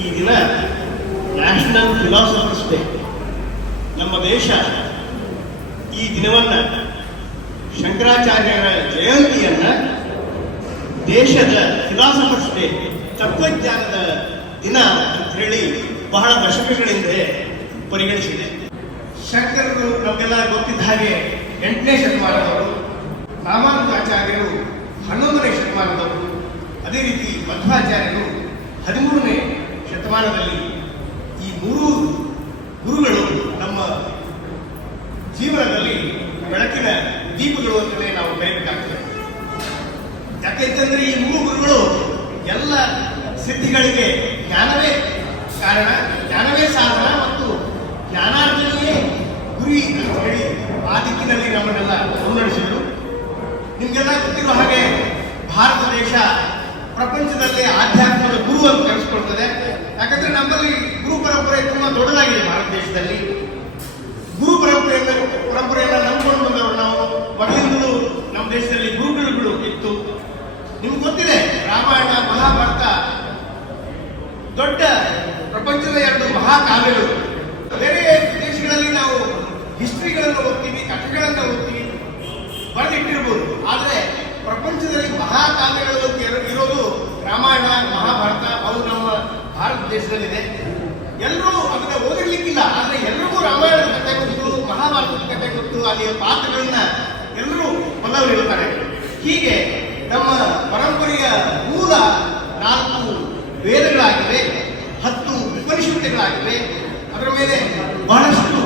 ಈ ದಿನ national philosophers day. ನಮ್ಮ ದೇಶ ಈ ದಿನವನ್ನು ಶಂಕರಾಚಾರ್ಯರ ಜಯಂತಿಯನ್ನ ದೇಶದ ಫಿಲಾಸಫರ್ಸ್ ಡೇ, ತತ್ವಜ್ಞಾನದ ದಿನ ಅಂತ ಹೇಳಿ ಬಹಳ ದಶಕಗಳಿಂದ ಪರಿಗಣಿಸಿದೆ. ಶಂಕರರು ನಮಗೆಲ್ಲ ಗೊತ್ತಿದ್ದ ಹಾಗೆ 8ನೇ ಶತಮಾನದವರು, ರಾಮಾನುಜಾಚಾರ್ಯರು 11ನೇ ಶತಮಾನದವರು, ಅದೇ ರೀತಿ ಮಧ್ವಾಚಾರ್ಯರು 13ನೇ ಶತಮಾನದಲ್ಲಿ. ಈ ಮೂರು ಗುರುಗಳು ನಮ್ಮ ಜೀವನದಲ್ಲಿ ಬೆಳಕಿನ ದೀಪಗಳು ಅಂತಲೇ ನಾವು ಕರೆಯಬೇಕಾಗ್ತದೆ. ಯಾಕೆಂತಂದ್ರೆ ಈ ಮೂರು ಗುರುಗಳು ಎಲ್ಲ ಸಿದ್ಧಿಗಳಿಗೆ ಜ್ಞಾನವೇ ಕಾರಣ, ಜ್ಞಾನವೇ ಸಾಧನ ಮತ್ತು ಜ್ಞಾನಾರ್ಜನೆಯೇ ಗುರಿ ಅಂತ ಹೇಳಿ ಆ ದಿಕ್ಕಿನಲ್ಲಿ ನಮ್ಮನ್ನೆಲ್ಲ ಮುನ್ನಡೆಸಿದರು. ನಿಮಗೆಲ್ಲ ಗೊತ್ತಿರುವ ಹಾಗೆ ಭಾರತ ದೇಶ ಪ್ರಪಂಚದಲ್ಲಿ ಆಧ್ಯಾತ್ಮದ ಗುರು ಅಂತ ಕರೆಸಿಕೊಳ್ತದೆ. ಯಾಕಂದ್ರೆ ನಮ್ಮಲ್ಲಿ ಗುರು ಪರಂಪರೆ ತುಂಬಾ ದೊಡ್ಡದಾಗಿದೆ. ಭಾರತ ದೇಶದಲ್ಲಿ ಗುರು ಪರಂಪರೆಯನ್ನು ನಂಬಿಕೊಂಡು ಬಂದವರು ನಾವು. ಮೊದಲಿಂದಲೂ ನಮ್ಮ ದೇಶದಲ್ಲಿ ಗುರುಗಳು ಇತ್ತು. ನಿಮ್ಗೆ ಗೊತ್ತಿದೆ, ರಾಮಾಯಣ ಮಹಾಭಾರತ ದೊಡ್ಡ ಪ್ರಪಂಚದ 2 ಮಹಾಕಾವ್ಯಗಳು. ಬೇರೆ ದೇಶಗಳಲ್ಲಿ ನಾವು ಹಿಸ್ಟ್ರಿಗಳನ್ನು ಓದ್ತೀವಿ, ಕಥೆಗಳನ್ನು ಓದ್ತೀವಿ, ಬರೆದಿಟ್ಟಿರ್ಬೋದು. ಆದರೆ ಪ್ರಪಂಚದಲ್ಲಿ ಮಹಾಕಾವ್ಯಗಳು ಇರೋದು ರಾಮಾಯಣ ಮಹಾಭಾರತ. ಅವು ನಮ್ಮ ಭಾರತ ದೇಶದಲ್ಲಿದೆ. ಎಲ್ಲರೂ ಅದನ್ನ ಓದಿರ್ಲಿಕ್ಕಿಲ್ಲ, ಆದರೆ ಎಲ್ಲರಿಗೂ ರಾಮಾಯಣದ ಕಥೆ ಗೊತ್ತು, ಮಹಾಭಾರತದ ಕಥೆ ಗೊತ್ತು, ಅಲ್ಲಿಯ ಪಾತ್ರಗಳನ್ನ ಎಲ್ಲರೂ ಬಲ್ಲವರಿರ್ತಾರೆ. ಹೀಗೆ ನಮ್ಮ ಪರಂಪರೆಯ ಮೂಲ 4 ವೇದಗಳಾಗಿವೆ, 10 ಉಪನಿಷತ್ತುಗಳಾಗಿವೆ. ಅದರ ಮೇಲೆ ಬಹಳಷ್ಟು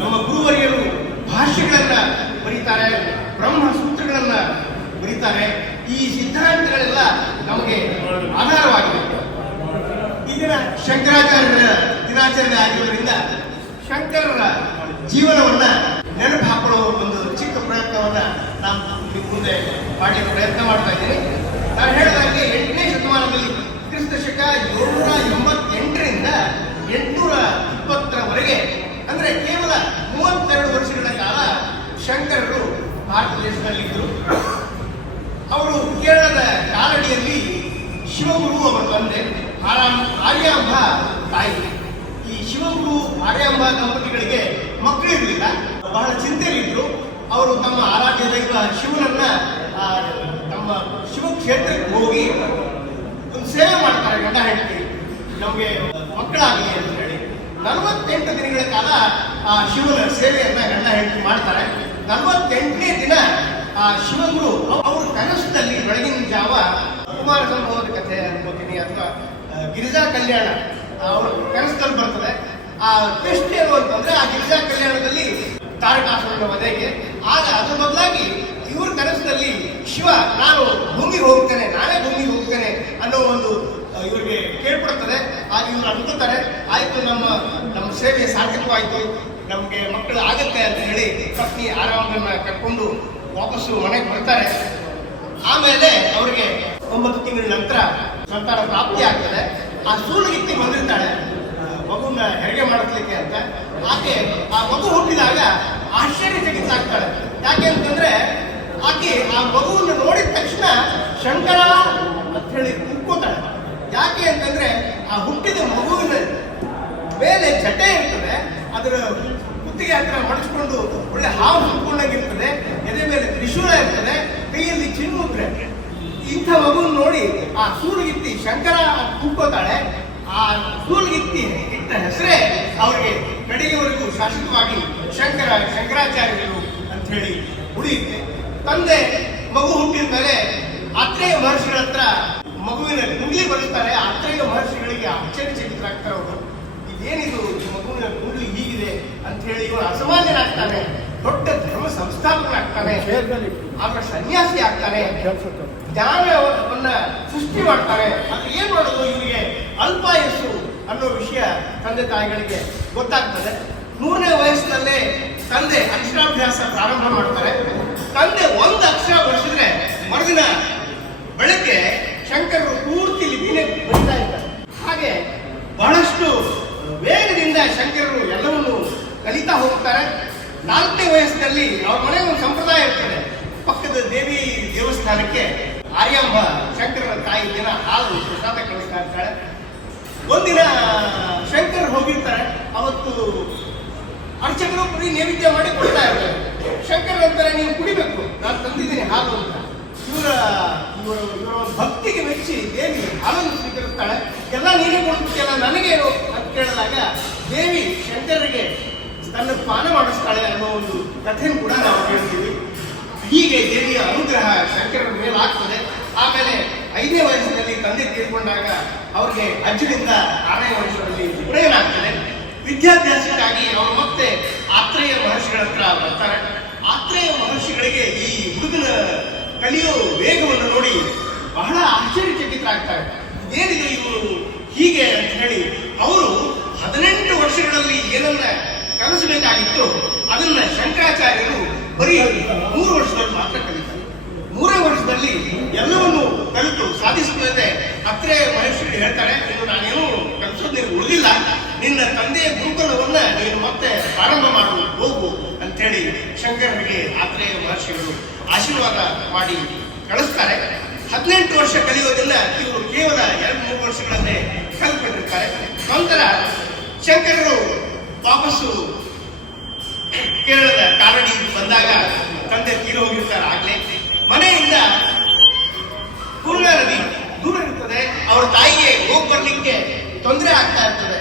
ನಮ್ಮ ಗುರುವರಿಯರು ಭಾಷ್ಯಗಳನ್ನ ಬರೀತಾರೆ, ಬ್ರಹ್ಮ ಸೂತ್ರಗಳನ್ನ ಬರೀತಾರೆ. ಈ ಸಿದ್ಧಾಂತಗಳೆಲ್ಲ ನಮಗೆ ಆಧಾರವಾಗಿದೆ. ಈ ದಿನ ಶಂಕರಾಚಾರ್ಯರ ದಿನಾಚರಣೆ ಆಗಿರೋದ್ರಿಂದ ಶಂಕರರ ಜೀವನವನ್ನ ನೆನಪು ಹಾಕೊಳ್ಳುವ ಒಂದು ಚಿಕ್ಕ ಪ್ರಯತ್ನವನ್ನ ನಾನು ನಿಮ್ಮ ಮುಂದೆ ಮಾಡಲಿಕ್ಕೆ ಪ್ರಯತ್ನ ಮಾಡ್ತಾ ಇದ್ದೀನಿ. ನಾನು ಹೇಳಿದಾಗೆ 8ನೇ ಶತಮಾನದಲ್ಲಿ ಕ್ರಿಸ್ತ ಶಕ 788ರಿಂದ 820ರವರೆಗೆ, ಅಂದ್ರೆ ಕೇವಲ 32 ವರ್ಷಗಳ ಕಾಲ ಶಂಕರರು ಭಾರತ ದೇಶದಲ್ಲಿದ್ದರು. ಅವರು ಕೇರಳದ ಕಾಲಡಿಯಲ್ಲಿ ಶಿವಗುರು ಅವರ ತಂದೆ, ಆರ್ಯಾಂಬ ತಾಯಿ. ಈ ಶಿವಗುರು ಆರ್ಯಾಂಬ ದಂಪತಿಗಳಿಗೆ ಮಕ್ಕಳಿರಲಿಲ್ಲ, ಬಹಳ ಚಿಂತೆಯಲ್ಲಿದ್ದರು. ಅವರು ತಮ್ಮ ಆರಾಧ್ಯ ದೈವ ಶಿವನನ್ನ ತಮ್ಮ ಶಿವಕ್ಷೇತ್ರಕ್ಕೆ ಹೋಗಿ ಒಂದು ಸೇವೆ ಮಾಡ್ತಾರೆ. ಗಂಡ ಹೆಂಡತಿ ನಮಗೆ ಮಕ್ಕಳಾಗಲಿ ಅಂತ ಹೇಳಿ 48 ದಿನಗಳ ಕಾಲ ಆ ಶಿವನ ಸೇವೆಯನ್ನ ಗಂಡ ಹೆಂಡತಿ ಮಾಡ್ತಾರೆ. 48ನೇ ದಿನ ಆ ಶಿವಗುರು ಅವ್ರ ಕನಸದಲ್ಲಿ ಬೆಳಗಿನ ಜಾವ ಕುಮಾರ ಸಂಭವದ ಕಥೆ ಅನ್ಕೋತೀನಿ, ಅಥವಾ ಗಿರಿಜಾ ಕಲ್ಯಾಣ ಅವ್ರ ಕನಸದಲ್ಲಿ ಬರ್ತದೆ. ಆ ಟ್ವಿಸ್ಟ್ ಏನು ಅಂತಂದ್ರೆ, ಆ ಗಿರಿಜಾ ಕಲ್ಯಾಣದಲ್ಲಿ ತಾರಕಾಸುರನ ವಧೆಗೆ, ಆಗ ಅದ್ರ ಬದಲಾಗಿ ಇವ್ರ ಕನಸದಲ್ಲಿ ಶಿವ ನಾನು ಭೂಮಿಗೆ ಹೋಗ್ತೇನೆ, ನಾನೇ ಭೂಮಿಗೆ ಹೋಗ್ತೇನೆ ಅನ್ನೋ ಒಂದು ಇವರಿಗೆ ಕೇಳ್ಪಡ್ತದೆ. ಆಗ ಇವ್ರು ಅನ್ಕೋತಾರೆ, ಆಯ್ತು ನಮ್ಮ ಸೇವೆ ಸಾರ್ಥಕವಾಯ್ತು, ನಮ್ಗೆ ಮಕ್ಕಳು ಆಗತ್ತೆ ಅಂತ ಹೇಳಿ ಪತ್ನಿ ಆರಾಮನ್ನ ಕರ್ಕೊಂಡು ವಾಪಸ್ಸು ಮನೆಗೆ ಬರ್ತಾರೆ. ಆಮೇಲೆ ಅವರಿಗೆ 9 ತಿಂಗಳ ನಂತರ ಸಂತಾನ ಪ್ರಾಪ್ತಿ ಆಗ್ತದೆ. ಆ ಸೂಲಗಿತ್ತಿ ಬಂದಿರ್ತಾಳೆ ಮಗುನ ಹೆರಿಗೆ ಮಾಡಿಸ್ಲಿಕ್ಕೆ ಅಂತ. ಆಕೆ ಆ ಮಗು ಹುಟ್ಟಿದಾಗ ಆಶ್ಚರ್ಯಚಕಿತ ಆಗ್ತಾಳೆ. ಯಾಕೆ ಅಂತಂದ್ರೆ ಆಕೆ ಆ ಮಗುವನ್ನು ನೋಡಿದ ತಕ್ಷಣ ಶಂಕರ ಅಂತ ಹೇಳಿ ಕೂಗ್ಕೋತಾಳೆ. ಯಾಕೆ ಅಂತಂದ್ರೆ ಆ ಹುಟ್ಟಿದ ಮಗುವಿನ ಮೇಲೆ ಜಟೆ ಇರ್ತದೆ, ಅದರ ಕುತ್ತಿಗೆ ಹತ್ರ ಮಡಚ್ಕೊಂಡು ಒಳ್ಳೆ ಹಾವು ಸುಟ್ಕೊಂಡಾಗಿರ್ತದೆ, ಎದೆ ಮೇಲೆ ತ್ರಿಶೂಲ ಇರ್ತದೆ, ಕೈಯಲ್ಲಿ ಚಿನ್ಮುದ್ರೆ. ಇಂಥ ಮಗುವನ್ನು ನೋಡಿ ಆ ಸೂಲಗಿತ್ತಿ ಶಂಕರ ಕೂಗ್ಕೋತಾಳೆ. ಆ ಸೂಲಗಿತ್ತಿ ಇಟ್ಟ ಹೆಸರೇ ಅವರಿಗೆ ಕಡೆಯವರೆಗೂ ಶಾಶ್ವತವಾಗಿ ಶಂಕರಾಚಾರ್ಯರು ಅಂತ ಹೇಳಿ ಉಳಿಯುತ್ತೆ. ತಂದೆ ಮಗು ಹುಟ್ಟಿದ ಮೇಲೆ ಆತ್ರೇಯ ಮಹರ್ಷಿಗಳ ಹತ್ರ ಮಗುವಿನ ಕುಂಡ್ಲಿ ಬರುತ್ತಾರೆ. ಆತ್ರೇಯ ಮಹರ್ಷಿಗಳಿಗೆ ಆಶ್ಚರ್ಯಚಕಿತರಾಗ್ತಾರೆ ಅವರು. ಇದೇನಿದು, ಈ ಮಗುವಿನ ಕುಂಡ್ಲಿ ಹೀಗಿದೆ ಅಂತ ಹೇಳಿ ಇವರು ಅಸಾಮಾನ್ಯನಾಗ್ತಾನೆ, ದೊಡ್ಡ ಧರ್ಮ ಸಂಸ್ಥಾಪಕನಾಗ್ತಾನೆ, ಆಗ ಸನ್ಯಾಸಿ ಆಗ್ತಾನೆ, ಜ್ಞಾನವನ್ನ ಸೃಷ್ಟಿ ಮಾಡ್ತಾರೆ. ಅದು ಏನ್ ಮಾಡೋದು, ಇವರಿಗೆ ಅಲ್ಪಾಯಸ್ಸು ಅನ್ನೋ ವಿಷಯ ತಂದೆ ತಾಯಿಗಳಿಗೆ ಗೊತ್ತಾಗ್ತದೆ. 100ನೇ ವಯಸ್ಸಿನಲ್ಲೇ ತಂದೆ ಅಕ್ಷರಾಭ್ಯಾಸ ಪ್ರಾರಂಭ ಮಾಡ್ತಾರೆ. ತಂದೆ 1 ಅಕ್ಷರ ಬರ್ಸಿದ್ರೆ ಮರುದಿನ ಬೆಳಗ್ಗೆ ಶಂಕರರು ಪೂರ್ತಿ ಲಿಪಿನೇ ಬರೀತಾ ಇದ್ದಾರೆ. ಹಾಗೆ ಬಹಳಷ್ಟು ವೇಗದಿಂದ ಶಂಕರರು ಎಲ್ಲವನ್ನು ಕಲಿತಾ ಹೋಗ್ತಾರೆ. 4ನೇ ವಯಸ್ಸಿನಲ್ಲಿ ಅವ್ರ ಮನೆಗೆ ಒಂದು ಸಂಪ್ರದಾಯ ಇರ್ತದೆ. ಪಕ್ಕದ ದೇವಿ ದೇವಸ್ಥಾನಕ್ಕೆ ಆರ್ಯಾಂಬ ಶಂಕರನ ತಾಯಿ ದಿನ ಹಾಲು ಪ್ರಸಾದ ಕಳಿಸ್ತಾ ಇರ್ತಾಳೆ. ಒಂದಿನ ಶಂಕರ್ ಹೋಗಿರ್ತಾರೆ. ಅವತ್ತು ಅರ್ಚಕರು ಬರೀ ನೈವೇದ್ಯ ಮಾಡಿ ಕೊಡ್ತಾ ಇರ್ತಾರೆ. ಶಂಕರ್ ಅಂತಾರೆ, ನೀವು ಕುಡಿಬೇಕು, ನಾನು ತಂದಿದ್ದೀನಿ ಹಾಲು ಅಂತ. ಇವರ ಭಕ್ತಿಗೆ ಮೆಚ್ಚಿ ದೇವಿ ಹಾಲನ್ನು ಸ್ವೀಕರಿಸ್ತಾಳೆ. ಎಲ್ಲ ನೀನೇ ಕೊಡ್ತೀಯಲ್ಲ, ನನಗೇನು ಅಂತ ಕೇಳಿದಾಗ ದೇವಿ ಶಂಕರರಿಗೆ ತನ್ನ ಪಾನ ಮಾಡಿಸ್ತಾಳೆ ಅನ್ನೋ ಒಂದು ಕಥೆಯನ್ನು ಕೂಡ ನಾವು ಕೇಳ್ತೀವಿ. ಹೀಗೆ ದೇವಿಯ ಅನುಗ್ರಹ ಶಂಕರರ ಮೇಲೆ ಆಗ್ತದೆ. ಆಮೇಲೆ 5ನೇ ವಯಸ್ಸಿನಲ್ಲಿ ತಂದೆ ತೀರ್ಕೊಂಡಾಗ ಅವ್ರಿಗೆ ಅಜ್ಜನಿಂದ 6ನೇ ವಯಸ್ಸಿನಲ್ಲಿ ಉಪನಯನ ಆಗ್ತದೆ. ವಿದ್ಯಾಭ್ಯಾಸಕ್ಕಾಗಿ ಅವರು ಮತ್ತೆ ಆತ್ರೇಯ ಮಹರ್ಷಿಗಳ ಹತ್ರ ಬರ್ತಾರೆ. ಆತ್ರೇಯ ಮಹರ್ಷಿಗಳಿಗೆ ಈ ಹುಡುಗನ ಕಲಿಯೋ ವೇಗವನ್ನು ನೋಡಿ ಬಹಳ ಆಶ್ಚರ್ಯಚಕಿತರಾಗ್ತಾರೆ. ಏನಿದೆ ಇವರು ಹೀಗೆ ಅಂತ ಹೇಳಿ ಅವರು 18 ವರ್ಷಗಳಲ್ಲಿ ಏನನ್ನ ಕಲಿಸಬೇಕಾಗಿತ್ತು ಅದನ್ನ ಶಂಕರಾಚಾರ್ಯರು ಬರೀ 3 ವರ್ಷದಲ್ಲಿ ಮಾತ್ರ ಕಲಿತಾರೆ. 3ನೇ ವರ್ಷದಲ್ಲಿ ಎಲ್ಲವನ್ನೂ ಕಲಿತು ಸಾಧಿಸುತ್ತದೆ. ಅತ್ರೇಯ ಮಹರ್ಷಿಗಳು ಹೇಳ್ತಾರೆ, ಇನ್ನು ನಾನೇನು ಕಲಿಸೋದು ನೀನು ಉಳಿದಿಲ್ಲ, ನಿನ್ನ ತಂದೆಯ ಗುರುಕುಲವನ್ನ ನೀನು ಮತ್ತೆ ಪ್ರಾರಂಭ ಮಾಡು, ಹೋಗು ಅಂತೇಳಿ ಶಂಕರರಿಗೆ ಆತ್ರೇಯ ಮಹರ್ಷಿಗಳು ಆಶೀರ್ವಾದ ಮಾಡಿ ಕಳಿಸ್ತಾರೆ. 18 ವರ್ಷ ಕಲಿಯೋದಿಲ್ಲ, ಇವರು ಕೇವಲ 2-3 ವರ್ಷಗಳನ್ನೇ ಕಲ್ತ್ಕೊಂಡಿರ್ತಾರೆ. ನಂತರ ಶಂಕರರು ವಾಪಸ್ಸು ಕೇರಳದ ಕಾರಡಿ ಬಂದಾಗ ತಂದೆ ತೀರಿ ಹೋಗಿರ್ತಾರೆ. ಆಗ್ಲೇ ಮನೆಯಿಂದ ಪೂರ್ಣಾ ನದಿ ದೂರ ಇರ್ತದೆ. ಅವರ ತಾಯಿಗೆ ಹೋಗಿ ಬರ್ಲಿಕ್ಕೆ ತೊಂದರೆ ಆಗ್ತಾ ಇರ್ತದೆ.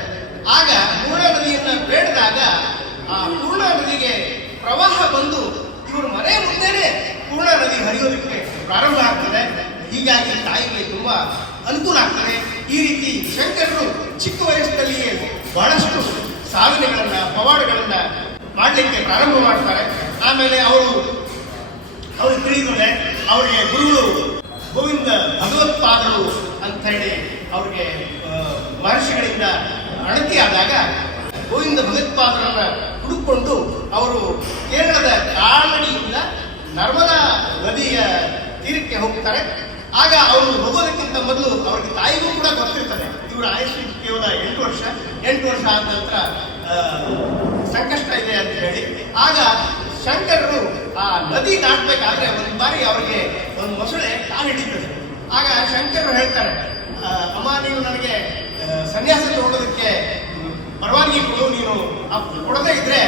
ಆಗ ಪೂರ್ಣಾ ನದಿಯನ್ನ ಬೇಡಿದಾಗ ಆ ಪೂರ್ಣಾ ನದಿಗೆ ಪ್ರವಾಹ ಬಂದು ಇವರು ಮನೆ ಮುಂದೆನೆ ಪೂರ್ಣಾ ನದಿ ಹರಿಯೋದಕ್ಕೆ ಪ್ರಾರಂಭ ಆಗ್ತದೆ. ಹೀಗಾಗಿ ತಾಯಿಗೆ ತುಂಬಾ ಅನುಕೂಲ ಆಗ್ತದೆ. ಈ ರೀತಿ ಶಂಕರರು ಚಿಕ್ಕ ವಯಸ್ಸಿನಲ್ಲಿಯೇ ಬಹಳಷ್ಟು ಸಾಧನೆಗಳನ್ನ ಪವಾಡಗಳನ್ನ ಮಾಡಲಿಕ್ಕೆ ಪ್ರಾರಂಭ ಮಾಡ್ತಾರೆ. ಆಮೇಲೆ ಅವ್ರಿಗೆ ತಿಳಿದರೆ ಅವರಿಗೆ ಗುರುಗಳು ಗೋವಿಂದ ಭಗವತ್ಪಾದರು ಅಂತ ಹೇಳಿ ಅವ್ರಿಗೆ ಮಹರ್ಷಿಗಳಿಂದ ಅಣತಿ ಆದಾಗ ಗೋವಿಂದ ಭಗವತ್ಪಾದರನ್ನ ಹುಡುಕೊಂಡು ಅವರು ಕೇರಳದ ಕಾಲಡಿಯಿಂದ ನರ್ಮದಾ ನದಿಯ ತೀರಕ್ಕೆ ಹೋಗ್ತಾರೆ. ಆಗ ಅವರು ಹೋಗೋದಕ್ಕಿಂತ ಮೊದಲು ಅವ್ರಿಗೆ ತಾಯಿಗೂ ಕೂಡ ಗೊತ್ತಿರ್ತದೆ ಇವರ ಆಯುಷ್ಯ ಕೇವಲ 8 ವರ್ಷ. 8 ವರ್ಷ ಆದ ನಂತರ ಸಂಕಷ್ಟ ಇದೆ ಅಂತ ಹೇಳಿ ಆಗ ಶಂಕರರು ಆ ನದಿ ದಾಟಬೇಕಾದ್ರೆ ಒಂದು ಬಾರಿ ಅವರಿಗೆ ಒಂದು ಮೊಸಳೆ ಕಾಲು ಹಿಡಿತದೆ. ಆಗ ಶಂಕರರು ಹೇಳ್ತಾರೆ, ಅಮ್ಮ ನೀವು ನನಗೆ ಸನ್ಯಾಸ ತಗೊಳ್ಳೋದಕ್ಕೆ ಪರವಾಗಿ ಕೊಡು, ನೀನು ಕೊಡದೇ ಇದ್ರೆ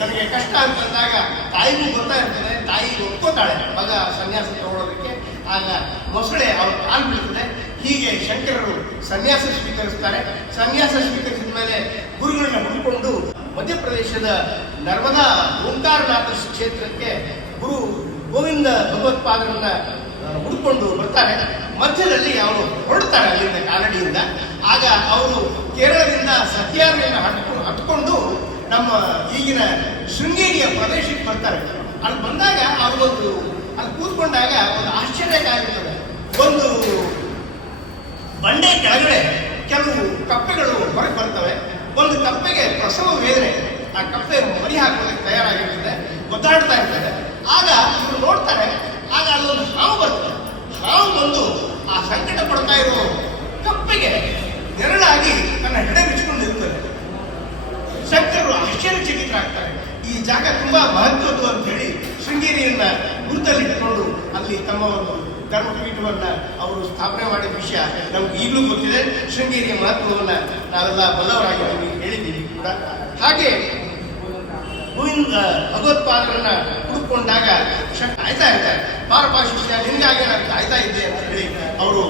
ನನಗೆ ಕಷ್ಟ ಅಂತಂದಾಗ ತಾಯಿಗೂ ಗೊತ್ತಾ ಇರ್ತದೆ. ತಾಯಿ ಒಪ್ಕೋತಾಳೆ ಮಗ ಸನ್ಯಾಸ ತಗೊಳ್ಳೋದಕ್ಕೆ. ಆಗ ಮೊಸಳೆ ಅವ್ರ ಕಾಲು ಬೀಳ್ತದೆ. ಹೀಗೆ ಶಂಕರರು ಸನ್ಯಾಸ ಸ್ವೀಕರಿಸ್ತಾರೆ. ಸನ್ಯಾಸ ಸ್ವೀಕರಿಸಿದ ಮೇಲೆ ಗುರುಗಳನ್ನ ಹುಡುಕೊಂಡು ಮಧ್ಯಪ್ರದೇಶದ ನರ್ಮದಾ ಓಂಕಾರನಾಥ ಕ್ಷೇತ್ರಕ್ಕೆ ಗುರು ಗೋವಿಂದ ಭಗವತ್ಪಾದರನ್ನ ಹುಡುಕೊಂಡು ಬರ್ತಾರೆ. ಮಧ್ಯದಲ್ಲಿ ಅವರು ಹೊರಡ್ತಾರೆ ಅಲ್ಲಿಂದ ಕಾಲಡಿಯಿಂದ. ಆಗ ಅವರು ಕೇರಳದಿಂದ ಸಹ್ಯಾದ್ರಿಯನ್ನು ಹತ್ಕೊಂಡು ನಮ್ಮ ಈಗಿನ ಶೃಂಗೇರಿಯ ಪ್ರದೇಶಕ್ಕೆ ಬರ್ತಾರೆ. ಅಲ್ಲಿ ಬಂದಾಗ ಅವ್ರಿಗೊಂದು ಅಲ್ಲಿ ಕೂತ್ಕೊಂಡಾಗ ಒಂದು ಆಶ್ಚರ್ಯಕಾಗಿರ್ತದೆ. ಒಂದು ಬಂಡೆ ಕೆಳಗಡೆ ಕೆಲವು ಕಪ್ಪೆಗಳು ಹೊರಗೆ ಬರ್ತವೆ. ಒಂದು ಕಪ್ಪೆಗೆ ಪ್ರಸವ ವೇದನೆ, ಆ ಕಪ್ಪೆ ಮರಿ ಹಾಕೋದಕ್ಕೆ ತಯಾರಾಗಿರ್ತದೆ, ಒದ್ದಾಡ್ತಾ ಇರ್ತದೆ. ಆಗ ಇವರು ನೋಡ್ತಾರೆ, ಆಗ ಅಲ್ಲೊಂದು ಹಾವು ಬರ್ತದೆ. ಹಾವು ಬಂದು ಆ ಸಂಕಟ ಪಡ್ತಾ ಇರೋ ಕಪ್ಪೆಗೆ ನೆರಳಾಗಿ ತನ್ನ ಹೆಡೆ ಬಿಚ್ಕೊಂಡಿರ್ತದೆ. ಶಂಕರರು ಆಶ್ಚರ್ಯಚಕಿತರಾಗ್ತಾರೆ. ಈ ಜಾಗ ತುಂಬಾ ಮಹತ್ವದ್ದು ಅಂತ ಹೇಳಿ ಶೃಂಗೇರಿಯನ್ನ ಗುರುತಲ್ಲಿಟ್ಟುಕೊಂಡು ಅಲ್ಲಿ ತಮ್ಮ ಒಂದು ಧರ್ಮಪೀಠವನ್ನ ಅವರು ಸ್ಥಾಪನೆ ಮಾಡಿದ ವಿಷಯ ನಮ್ಗೆ ಈಗಲೂ ಗೊತ್ತಿದೆ. ಶೃಂಗೇರಿಯ ಮಹತ್ವವನ್ನ ನಾವೆಲ್ಲ ಬಲ್ಲವರಾಗಿದ್ದೀವಿ, ಹೇಳಿದ್ದೀವಿ ಕೂಡ. ಹಾಗೆ ಗೋವಿಂದ ಭಗವತ್ಪಾದರನ್ನ ಹುಡುಕೊಂಡಾಗ ಕಾಯ್ತಾ ಇರ್ತಾರೆ. ಪಾರಪ ಶಿಷ್ಯ, ನಿನ್ಗಾಗಿ ನಾನು ಕಾಯ್ತಾ ಇದ್ದೆ ಅಂತ ಹೇಳಿ ಅವರು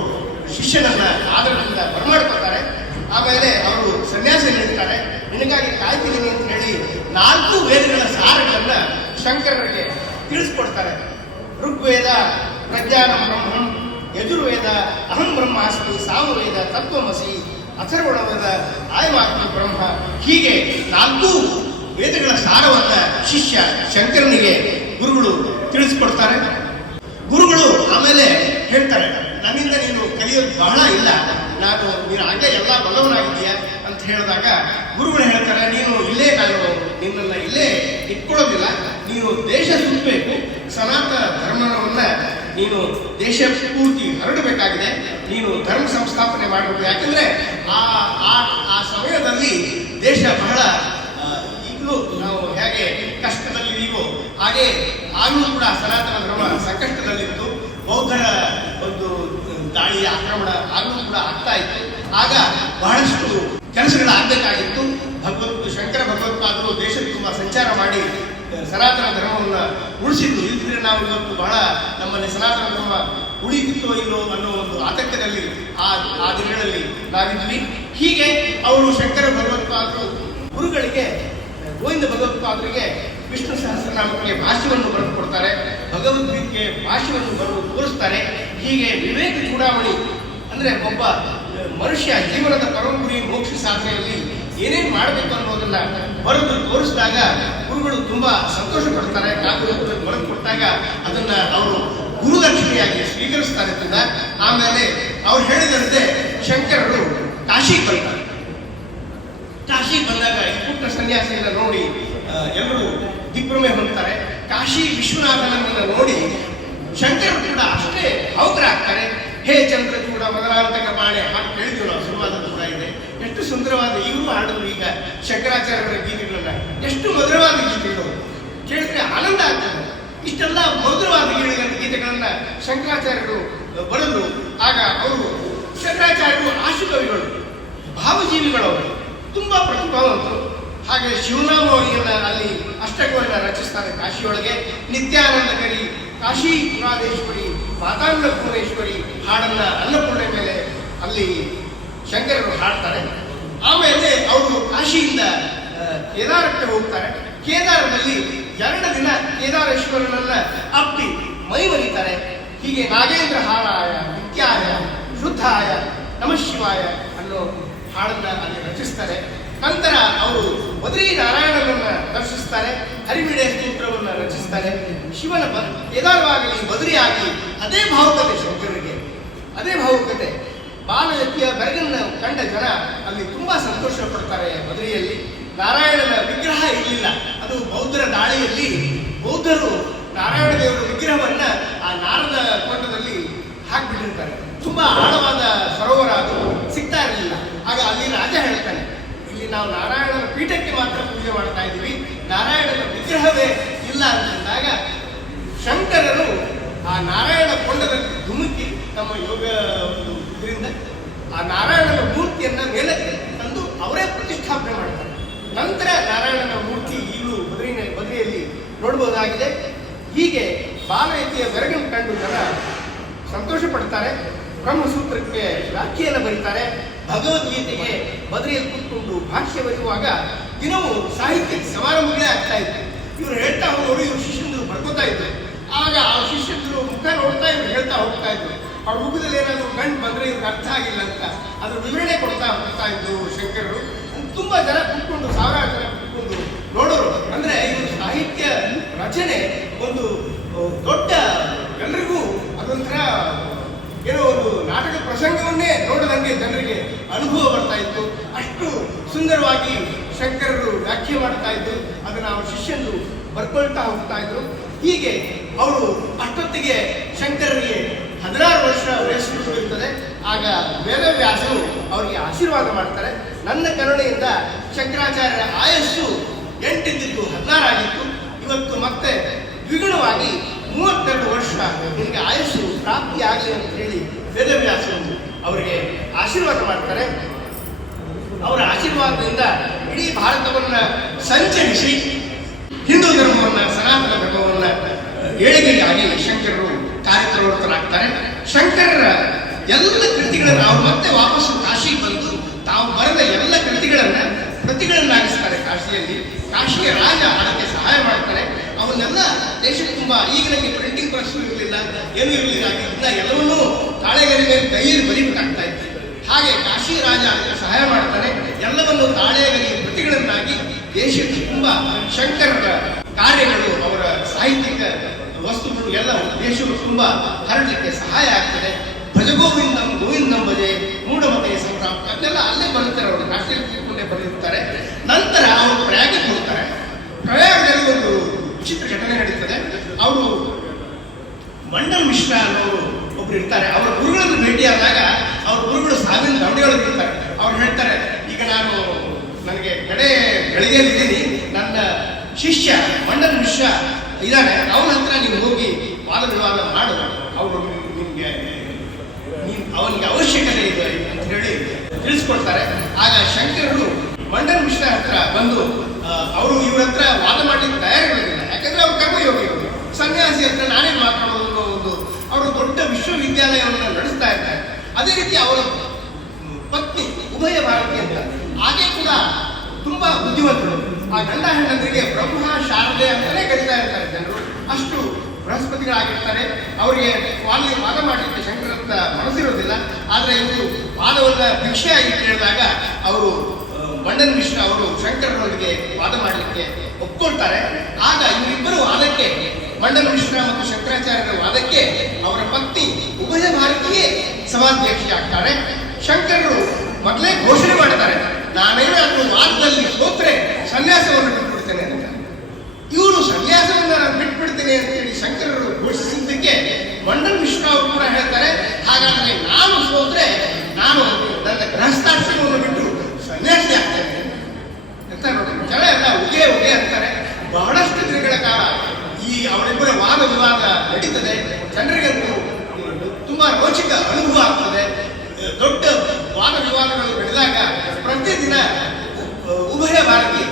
ಶಿಷ್ಯನನ್ನ ಆದರದಿಂದ ಬರಮಾಡ್ಕೊತಾರೆ. ಆಮೇಲೆ ಅವರು ಸನ್ಯಾಸ ನೀಡ್ತಾರೆ. ನಿನಗಾಗಿ ಕಾಯ್ತಿದ್ದೀನಿ ಅಂತ ಹೇಳಿ 4 ವೇದಗಳ ಸಾರಗಳನ್ನ ಶಂಕರರಿಗೆ ತಿಳಿಸ್ಕೊಡ್ತಾರೆ. ಋಗ್ವೇದ ಪ್ರಜ್ಞಾನಂ ಬ್ರಹ್ಮಂ, ಯಜುರ್ವೇದ ಅಹಂ ಬ್ರಹ್ಮಾಸ್ಮಿ, ಸಾಮವೇದ ತತ್ವಮಸಿ, ಅಥರ್ವಣವೇದ ಆಯಮಾತ್ಮ ಬ್ರಹ್ಮ. ಹೀಗೆ 4 ವೇದಗಳ ಸಾರವನ್ನ ಶಿಷ್ಯ ಶಂಕರನಿಗೆ ಗುರುಗಳು ತಿಳಿಸ್ಕೊಡ್ತಾರೆ. ಗುರುಗಳು ಆಮೇಲೆ ಹೇಳ್ತಾರೆ, ನನ್ನಿಂದ ನೀನು ಕಲಿಯೋದು ಬಹಳ ಇಲ್ಲ, ನೀನು ಆಗಲೇ ಎಲ್ಲ ಬಲ್ಲವನಾಗಿದ್ದೀಯ ಅಂತ ಹೇಳಿದಾಗ ಗುರುಗಳು ಹೇಳ್ತಾರೆ, ನೀನು ಇಲ್ಲೇ, ನಾನು ನಿನ್ನನ್ನು ಇಲ್ಲೇ ಇಟ್ಕೊಳ್ಳೋದಿಲ್ಲ, ನೀನು ದೇಶ ಸುತ್ತಬೇಕು, ಸನಾತನ ಧರ್ಮವನ್ನ ನೀನು ದೇಶ ಪೂರ್ತಿ ಹರಡಬೇಕಾಗಿದೆ, ನೀನು ಧರ್ಮ ಸಂಸ್ಥಾಪನೆ ಮಾಡಬೇಕು. ಯಾಕಂದ್ರೆ ಆ ಸಮಯದಲ್ಲಿ ದೇಶ ಬಹಳ ಈಗಲೂ ನಾವು ಹೇಗೆ ಕಷ್ಟದಲ್ಲಿದ್ದೀವೋ ಹಾಗೆ ಆಗಲೂ ಕೂಡ ಸನಾತನ ಧರ್ಮ ಸಂಕಷ್ಟದಲ್ಲಿತ್ತು. ಬೌದ್ಧರ ಒಂದು ದಾಳಿ ಆಕ್ರಮಣ ಆಗಲೂ ಕೂಡ ಆಗ್ತಾ ಇತ್ತು. ಆಗ ಬಹಳಷ್ಟು ಕೆಲಸಗಳಾಗಬೇಕಾಗಿತ್ತು. ಶಂಕರ ಭಗವತ್ಪಾದರು ದೇಶದ ತುಂಬ ಸಂಚಾರ ಮಾಡಿ ಸನಾತನ ಧರ್ಮವನ್ನು ಉಳಿಸಿದ್ದು. ಇಲ್ಲದ್ರೆ ನಾವು ಇವತ್ತು ಬಹಳ ನಮ್ಮಲ್ಲಿ ಸನಾತನ ಧರ್ಮ ಉಳಿದಿತ್ತೋ ಇಲ್ಲೋ ಅನ್ನೋ ಒಂದು ಆತಂಕದಲ್ಲಿ ಆ ದಿನಗಳಲ್ಲಿ ನಾವಿದ್ವಿ. ಹೀಗೆ ಅವರು ಶಂಕರ ಭಗವತ್ಪಾದರು ಗುರುಗಳಿಗೆ, ಗೋವಿಂದ ಭಗವತ್ಪಾದರಿಗೆ ವಿಷ್ಣು ಸಹಸ್ರನಾಮಕ್ಕೆ ಭಾಷ್ಯವನ್ನು ಬರೆದು ಕೊಡ್ತಾರೆ, ಭಗವದ್ಗೀತೆಗೆ ಭಾಷ್ಯವನ್ನು ಬರೆದು ತೋರಿಸ್ತಾರೆ. ಹೀಗೆ ವಿವೇಕ ಚೂಡಾವಣಿ ಅಂದ್ರೆ ಒಬ್ಬ ಮನುಷ್ಯ ಜೀವನದ ಪರಂಪರೆ ಮೋಕ್ಷ ಸಾಧನೆಯಲ್ಲಿ ಏನೇನು ಮಾಡಬೇಕು ಅನ್ನೋದನ್ನ ಬರೆದು ತೋರಿಸಿದಾಗ ಗುರುಗಳು ತುಂಬಾ ಸಂತೋಷ ಪಡ್ತಾರೆ. ಕಾಗದದಲ್ಲಿ ಬರೆದು ಕೊಟ್ಟಾಗ ಅದನ್ನ ಅವರು ಗುರುದಕ್ಷಿಣೆಯಾಗಿ ಸ್ವೀಕರಿಸ್ತಾರೆ. ಆಮೇಲೆ ಅವ್ರು ಹೇಳಿದಂತೆ ಶಂಕರರು ಕಾಶಿಗೆ ಬರ್ತಾರೆ. ಕಾಶಿಗೆ ಬಂದಾಗ ಈ ಪುಟ್ಟ ಸನ್ಯಾಸಿಯನ್ನ ನೋಡಿ ಎಲ್ಲರೂ ದಿಗ್ಭ್ರಮೆ ಹೊಂದ್ತಾರೆ. ಕಾಶಿ ವಿಶ್ವನಾಥನನ್ನ ನೋಡಿ ಶಂಕರರು ಕೂಡ ಅಷ್ಟೇ ಭಾವುಕರಾಗ್ತಾರೆ. ಹೇ ಚಂದ್ರಚೂಡ ಮೊದಲಾಂತಕ ಬಾಳೆ ಹಾಡು ಕೇಳಿದ್ವಿ ನಾವು, ಶುರುವಾದದ್ದು ಕೂಡ ಇದೆ. ಎಷ್ಟು ಸುಂದರವಾದ ಇವರು ಹಾಡಿದ್ರು ಈಗ ಶಂಕರಾಚಾರ್ಯರ ಗೀತೆಗಳನ್ನ, ಎಷ್ಟು ಮಧುರವಾದ ಗೀತೆಗಳು ಕೇಳಿದ್ರೆ ಆನಂದ ಆಗ್ತದೆ. ಇಷ್ಟೆಲ್ಲ ಮಧುರವಾದ ಗೀತೆಗಳನ್ನ ಶಂಕರಾಚಾರ್ಯರು ಬರೆದ್ರು. ಆಗ ಅವರು ಶಂಕರಾಚಾರ್ಯರು ಆಶುಕವಿಗಳು, ಭಾವಜೀವಿಗಳವರು, ತುಂಬಾ ಪ್ರತಿಭಾವಂತರು. ಹಾಗೆ ಶಿವನಾಮವಳಿಯನ್ನ ಅಲ್ಲಿ ಅಷ್ಟಕವನ್ನ ರಚಿಸ್ತಾರೆ ಕಾಶಿಯೊಳಗೆ. ನಿತ್ಯಾನಂದಕರಿ, ಕಾಶಿ ಪುರಾಧೇಶ್ವರಿ, ಮಾತಾನ್ನಪೂರ್ಣೇಶ್ವರಿ ಹಾಡನ್ನ ಅನ್ನಪೂರ್ಣೆ ಮೇಲೆ ಅಲ್ಲಿ ಶಂಕರರು ಹಾಡ್ತಾರೆ. ಆಮೇಲೆ ಅವರು ಕಾಶಿಯಿಂದ ಕೇದಾರಕ್ಕೆ ಹೋಗ್ತಾರೆ. ಕೇದಾರದಲ್ಲಿ 2 ದಿನ ಕೇದಾರೇಶ್ವರನನ್ನ ಅಪ್ಪಿ ಮೈ ಮರಿತಾರೆ. ಹೀಗೆ ನಾಗೇಂದ್ರ ಹಾರಾಯ, ನಿತ್ಯಾಯ, ಶುದ್ಧಾಯ, ನಮಃ ಶಿವಾಯ ಅನ್ನೋ ಹಾಡನ್ನ ಅಲ್ಲಿ ರಚಿಸ್ತಾರೆ. ನಂತರ ಅವರು ಬದ್ರಿ ನಾರಾಯಣನನ್ನ ದರ್ಶಿಸ್ತಾರೆ. ಹರಿವಿಡೆ ಸ್ತೋತ್ರವನ್ನ ರಚಿಸ್ತಾರೆ. ಶಿವನ ಕೇದಾರವಾಗಲಿ ಬದ್ರಿಯಾಗಿ ಅದೇ ಭಾವುಕತೆ ಶಂಕರರಿಗೆ, ಅದೇ ಭಾವುಕತೆ. ಬಾಲಯತಿಯ ಬೆರಗನ್ನ ಕಂಡ ಜನ ಅಲ್ಲಿ ತುಂಬಾ ಸಂತೋಷ ಪಡ್ತಾರೆ. ಬದ್ರಿಯಲ್ಲಿ ನಾರಾಯಣನ ವಿಗ್ರಹ ಇರಲಿಲ್ಲ. ಅದು ಬೌದ್ಧರ ದಾಳಿಯಲ್ಲಿ ಬೌದ್ಧರು ನಾರಾಯಣ ದೇವರ ವಿಗ್ರಹವನ್ನ ಆ ನಾರದ ಕೊಂಡದಲ್ಲಿ ಹಾಕಿಬಿಟ್ಟಿರ್ತಾರೆ. ತುಂಬಾ ಆಳವಾದ ಸರೋವರ, ಅದು ಸಿಗ್ತಾ ಇರಲಿಲ್ಲ. ಆಗ ಅಲ್ಲಿ ರಾಜ ಹೇಳ್ತಾನೆ, ಇಲ್ಲಿ ನಾವು ನಾರಾಯಣನ ಪೀಠಕ್ಕೆ ಮಾತ್ರ ಪೂಜೆ ಮಾಡ್ತಾ ಇದ್ದೀವಿ, ನಾರಾಯಣನ ವಿಗ್ರಹವೇ ಇಲ್ಲ ಅಂತಂದಾಗ ಶಂಕರರು ಆ ನಾರಾಯಣ ಕೊಂಡದಲ್ಲಿ ಧುಮುಕಿ ತಮ್ಮ ಯೋಗ ಇದರಿಂದ ಆ ನಾರಾಯಣನ ಮೂರ್ತಿಯನ್ನ ಮೇಲಕ್ಕೆ ತಂದು ಅವರೇ ಪ್ರತಿಷ್ಠಾಪನೆ ಮಾಡ್ತಾರೆ. ನಂತರ ನಾರಾಯಣನ ಮೂರ್ತಿ ಈಗಲೂ ಬದ್ರಿಯಲ್ಲಿ ನೋಡಬಹುದಾಗಿದೆ. ಹೀಗೆ ಬಾಲಯತಿಯ ಬೆರಗನ್ನು ಕಂಡು ಜನ ಸಂತೋಷ ಪಡ್ತಾರೆ. ಬ್ರಹ್ಮಸೂತ್ರಕ್ಕೆ ವ್ಯಾಖ್ಯೆಯನ್ನು ಬರೀತಾರೆ. ಭಗವದ್ಗೀತೆಗೆ ಬದ್ರಿಯಲ್ಲಿ ಕೂತ್ಕೊಂಡು ಭಾಷ್ಯ ಬರೆಯುವಾಗ ದಿನವೂ ಸಾಹಿತ್ಯ ಸಮಾರಂಭಗಳೇ ಆಗ್ತಾ ಇತ್ತು. ಇವರು ಹೇಳ್ತಾ ಹೋಗೋರು, ಇವರು ಶಿಷ್ಯಂದರು ಬರ್ಕೋತಾ ಇದ್ರು. ಆಗ ಆ ಶಿಷ್ಯಂದರು ಮುಖ ನೋಡ್ತಾ ಇದ್ರು, ಹೇಳ್ತಾ ಹೋಗ್ತಾ ಇದ್ರು. ಅವ್ರ ಮುಖದಲ್ಲಿ ಏನಾದ್ರು ಗಂಟು ಬಂದ್ರೆ ಇವ್ರಿಗೆ ಅರ್ಥ ಆಗಿಲ್ಲ ಅಂತ ಅದ್ರ ವಿವರಣೆ ಕೊಡ್ತಾ ಹೋಗ್ತಾ ಇದ್ರು ಶಂಕರರು. ತುಂಬಾ ಜನ ಕೂತ್ಕೊಂಡು, ಸಾವಿರಾರು ಜನ ಕೂತ್ಕೊಂಡು ನೋಡೋರು. ಅಂದ್ರೆ ಇವರು ಸಾಹಿತ್ಯ ರಚನೆ ಒಂದು ದೊಡ್ಡ, ಎಲ್ರಿಗೂ ಅದೊಂಥರ ಏನೋ ಒಂದು ನಾಟಕ ಪ್ರಸಂಗವನ್ನೇ ನೋಡದಂಗೆ ಜನರಿಗೆ ಅನುಭವ ಬರ್ತಾ ಇತ್ತು. ಅಷ್ಟು ಸುಂದರವಾಗಿ ಶಂಕರರು ವ್ಯಾಖ್ಯೆ ಮಾಡ್ತಾ ಇದ್ರು. ಅದನ್ನ ಅವ್ರ ಶಿಷ್ಯರು ಬರ್ಕೊಳ್ತಾ ಹೋಗ್ತಾ ಇದ್ರು. ಹೀಗೆ ಅವರು ಅಷ್ಟೊತ್ತಿಗೆ ಶಂಕರರಿಗೆ 16 ವರ್ಷ ವಯಸ್ಸು ಇರ್ತದೆ. ಆಗ ವೇದವ್ಯಾಸರು ಅವರಿಗೆ ಆಶೀರ್ವಾದ ಮಾಡ್ತಾರೆ. ನನ್ನ ಕರುಣೆಯಿಂದ ಶಂಕರಾಚಾರ್ಯರ ಆಯಸ್ಸು 8 ಇದ್ದಿದ್ದು 16 ಆಗಿತ್ತು. ಇವತ್ತು ಮತ್ತೆ ದ್ವಿಗುಣವಾಗಿ 32 ವರ್ಷ ನಿಮಗೆ ಆಯಸ್ಸು ಪ್ರಾಪ್ತಿಯಾಗಲಿ ಅಂತ ಹೇಳಿ ವೇದವ್ಯಾಸರು ಅವರಿಗೆ ಆಶೀರ್ವಾದ ಮಾಡ್ತಾರೆ. ಅವರ ಆಶೀರ್ವಾದದಿಂದ ಇಡೀ ಭಾರತವನ್ನ ಸಂಚರಿಸಿ ಹಿಂದೂ ಧರ್ಮವನ್ನ, ಸನಾತನ ಧರ್ಮವನ್ನ ಏಳಿಗೆಗಾಗಿ ಶಂಕರರು ಕಾರ್ಯಪ್ರವೃತ್ತರಾಗ್ತಾರೆ. ಶಂಕರರ ಎಲ್ಲ ಕೃತಿಗಳನ್ನು ಅವರು ಮತ್ತೆ ವಾಪಸ್ಸು ಕಾಶಿಗೆ ಬಂದು ತಾವು ಬರೆದ ಎಲ್ಲ ಪ್ರತಿಗಳನ್ನಾಗಿಸ್ತಾರೆ ಕಾಶಿಯಲ್ಲಿ. ಕಾಶಿಯ ರಾಜ ಅದಕ್ಕೆ ಸಹಾಯ ಮಾಡ್ತಾರೆ. ಅವನ್ನೆಲ್ಲ ದೇಶಕ್ಕೆ ತುಂಬಾ, ಈಗ ನನಗೆ ಪ್ರಿಂಟಿಂಗ್ ಪ್ರೆಸ್ ಇರಲಿಲ್ಲ, ಏನೂ ಇರಲಿಲ್ಲ. ಇದನ್ನ ಎಲ್ಲವನ್ನೂ ತಾಳೆಗರಿ ಮೇಲೆ ಕೈಯಲ್ಲಿ ಬರೀಬೇಕಾಗ್ತಾ ಇತ್ತು. ಹಾಗೆ ಕಾಶಿ ರಾಜ ಅದಕ್ಕೆ ಸಹಾಯ ಮಾಡ್ತಾನೆ. ಎಲ್ಲವನ್ನು ತಾಳೆಗರಿ ಪ್ರತಿಗಳನ್ನಾಗಿ ದೇಶಕ್ಕೆ ತುಂಬಾ ಶಂಕರರ ಕಾರ್ಯಗಳು, ಅವರ ಸಾಹಿತ್ಯಿಕ ವಸ್ತುಗಳು ಎಲ್ಲ ದೇಶವು ತುಂಬಾ ಹರಡಲಿಕ್ಕೆ ಸಹಾಯ ಆಗ್ತದೆ. ಭಜಗೋವಿಂದಂ ಗೋವಿಂದಂ ಭಜೆ ಮೂಢಮತೆಯ ಸಂಗ್ರಾಮ ಅದನ್ನೆಲ್ಲ ಅಲ್ಲೇ ಬರುತ್ತಾರೆ. ಅವರು ಕಾಶಿಯಲ್ಲಿ ಕೂತ್ಕೊಂಡೇ ಬರೆದಿರ್ತಾರೆ. ನಂತರ ಅವರು ಪ್ರಯಾಗಕ್ಕೆ ಹೋಗ್ತಾರೆ. ಪ್ರಯಾಗದಲ್ಲಿ ಒಂದು ವಿಚಿತ್ರ ಘಟನೆ ನಡೀತದೆ. ಅವರು ಮಂಡಲ್ ಮಿಶ್ರಾ ಅನ್ನೋರು ಒಬ್ರು ಇರ್ತಾರೆ. ಅವರ ಗುರುಗಳನ್ನು ಭೇಟಿಯಾದಾಗ ಅವ್ರ ಗುರುಗಳು ಸಾವಿನ ದಂಡೆಯೊಳಗೆ ಇರ್ತಾರೆ. ಅವ್ರು ಹೇಳ್ತಾರೆ, ಈಗ ನನಗೆ ಗಳಿಗೆಯಲ್ಲಿದ್ದೀನಿ, ನನ್ನ ಶಿಷ್ಯ ಮಂಡಲ್ ಮಿಶ್ರಾ ಇದ್ದಾನೆ, ಅವನ ಹತ್ರ ನೀವು ಹೋಗಿ ವಾದ ವಿವಾದ ಮಾಡು, ಅವರು ಅವನಿಗೆ ಅವಶ್ಯಕತೆ ಇದೆ ಅಂತ ಹೇಳಿ ತಿಳಿಸ್ಕೊಡ್ತಾರೆ. ಆಗ ಶಂಕರರು ಮಂಡನ್ ಮಿಶ್ರ ಹತ್ರ ಬಂದು ಅವರು ಇವ್ರ ಹತ್ರ ವಾದ ಮಾಡಲಿಕ್ಕೆ ತಯಾರಿಗಳಿಲ್ಲ, ಯಾಕಂದ್ರೆ ಅವ್ರು ಕರ್ಮಯೋಗಿಗಳು, ಸನ್ಯಾಸಿ ಹತ್ರ ನಾನೇನು ಮಾತಾಡೋದು ಅನ್ನೋ ಒಂದು ಅವರು ದೊಡ್ಡ ವಿಶ್ವವಿದ್ಯಾಲಯವನ್ನು ನಡೆಸ್ತಾ ಇರ್ತಾರೆ. ಅದೇ ರೀತಿ ಅವರ ಪತ್ನಿ ಉಭಯ ಭಾರತಿ ಅಂತ ಹಾಗೆ ಕೂಡ ತುಂಬಾ ಬುದ್ಧಿವಂತರು. ಆ ಗಂಡ ಹೆಣ್ಣಂದ್ರಿಗೆ ಬ್ರಹ್ಮ ಶಾರದೆ ಅಂತಾನೆ ಕರೀತಾ ಇರ್ತಾರೆ ಜನರು, ಅಷ್ಟು ಬೃಹಸ್ಪತಿಗಳಾಗಿರ್ತಾರೆ. ಅವರಿಗೆ ವಾದ ಮಾಡಲಿಕ್ಕೆ ಶಂಕರತ್ತ ಮನಸ್ಸಿರೋದಿಲ್ಲ. ಆದರೆ ಇವರು ವಾದವನ್ನ ಭಿಕ್ಷೆಯಾಗಿ ಕೇಳಿದಾಗ ಅವರು ಮಂಡನ್ ಮಿಶ್ರ ಅವರು ಶಂಕರರೊಂದಿಗೆ ವಾದ ಮಾಡಲಿಕ್ಕೆ ಒಪ್ಕೊಳ್ತಾರೆ. ಆಗ ಇವರಿಬ್ಬರು ವಾದಕ್ಕೆ, ಮಂಡನ್ ಮಿಶ್ರ ಮತ್ತು ಶಂಕರಾಚಾರ್ಯರ ವಾದಕ್ಕೆ ಅವರ ಪತ್ನಿ ಉಭಯ ಭಾರತಿಯೇ ಸಭಾಧ್ಯಕ್ಷೆ ಆಗ್ತಾರೆ. ಶಂಕರರು ಮೊದಲೇ ಘೋಷಣೆ ಮಾಡ್ತಾರೆ, ನಾನೇನಾದ್ರೂ ವಾದದಲ್ಲಿ ಸೋತ್ರೆ ಸನ್ಯಾಸವನ್ನು ಬಿಟ್ಬಿಡ್ತೇನೆ ಅಂತ. ಇವರು ಸನ್ಯಾಸವನ್ನ ಬಿಟ್ಬಿಡ್ತೇನೆ ಅಂತೇಳಿ ಶಂಕರರು ಘೋಷಿಸಿದ್ದಕ್ಕೆ ಮಂಡನ್ ಮಿಶ್ರ ಅವರು ಕೂಡ ಹೇಳ್ತಾರೆ, ಹಾಗಾದ್ರೆ ನಾನು ಸೋತ್ರೆ ನಾನು ನನ್ನ ಗೃಹಸ್ಥಾಶ್ರಮವನ್ನು ಬಿಟ್ಟು ಸನ್ಯಾಸಿ ಆಗ್ತೇನೆ ಅಂತ. ನೋಡಿ, ಜನ ಎಲ್ಲ ಉಗೆ ಉಗೆ ಅಂತಾರೆ. ಬಹಳಷ್ಟು ದಿನಗಳ ಕಾಲ ಈ ಅವರಿಬ್ಬರ ವಾದ ವಿವಾದ ನಡೀತದೆ. ಜನರಿಗಂತೂ ತುಂಬಾ ರೋಚಕ ಅನುಭವ ಆಗ್ತದೆ. ದೊಡ್ಡ ವಾದ ವಿವಾದಗಳು ನಡೆದಾಗ ಪ್ರತಿದಿನ ಉಭಯ ಭಾರತಿ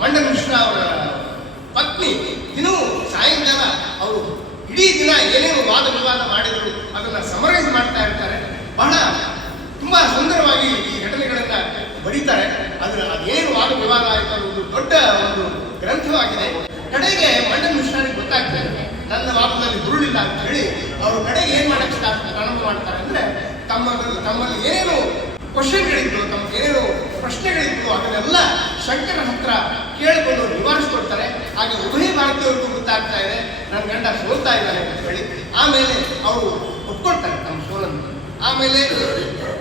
ಮಂಡನ್ ಮಿಶ್ರ ಅವರ ಪತ್ನಿ ದಿನವೂ ಸಾಯಂಕಾಲ ಅವರು ಇಡೀ ದಿನ ಏನೇನು ವಾದ ವಿವಾದ ಮಾಡಿದ್ರು ಅದನ್ನ ಸಮರೈಸ್ ಮಾಡ್ತಾ ಇರ್ತಾರೆ. ಬಹಳ ತುಂಬಾ ಸುಂದರವಾಗಿ ಈ ಘಟನೆಗಳನ್ನ ಬರೀತಾರೆ. ಅದೇನು ವಾದ ವಿವಾದ ಆಯ್ತು ಅನ್ನೋದು ದೊಡ್ಡ ಒಂದು ಗ್ರಂಥವಾಗಿದೆ. ಕಡೆಗೆ ಮಂಡನ್ ಮಿಶ್ರನಿಗೆ ಗೊತ್ತಾಗ್ತದೆ ನನ್ನ ವಾದದಲ್ಲಿ ಹುರುಳಿಲ್ಲ ಅಂತ ಹೇಳಿ ಅವರು ಕಡೆಗೆ ಏನ್ ಮಾಡಕ್ಕೆ ಪ್ರಾರಂಭ ಮಾಡ್ತಾರೆ ಅಂದ್ರೆ ತಮ್ಮಲ್ಲಿ ಏನೇನು ಕ್ವಶನ್ಗಳಿತ್ತು, ತಮ್ಗೆ ಏನೇನು ಪ್ರಶ್ನೆಗಳಿತ್ತು ಅದನ್ನೆಲ್ಲ ಶಂಕರ ಹತ್ರ ಕೇಳಿಕೊಂಡು ನಿವಾರಿಸ್ಕೊಡ್ತಾರೆ. ಹಾಗೆ ಉಭಯ ಭಾರತೀಯವ್ರಿಗೂ ಗೊತ್ತಾಗ್ತಾ ಇದೆ ನನ್ನ ಗಂಡ ಸೋಲ್ತಾ ಇದ್ದಾನೆ ಅಂತ ಹೇಳಿ. ಆಮೇಲೆ ಅವರು ಒಪ್ಕೊಳ್ತಾರೆ ತಮ್ಮ ಸೋಲನ್ನು. ಆಮೇಲೆ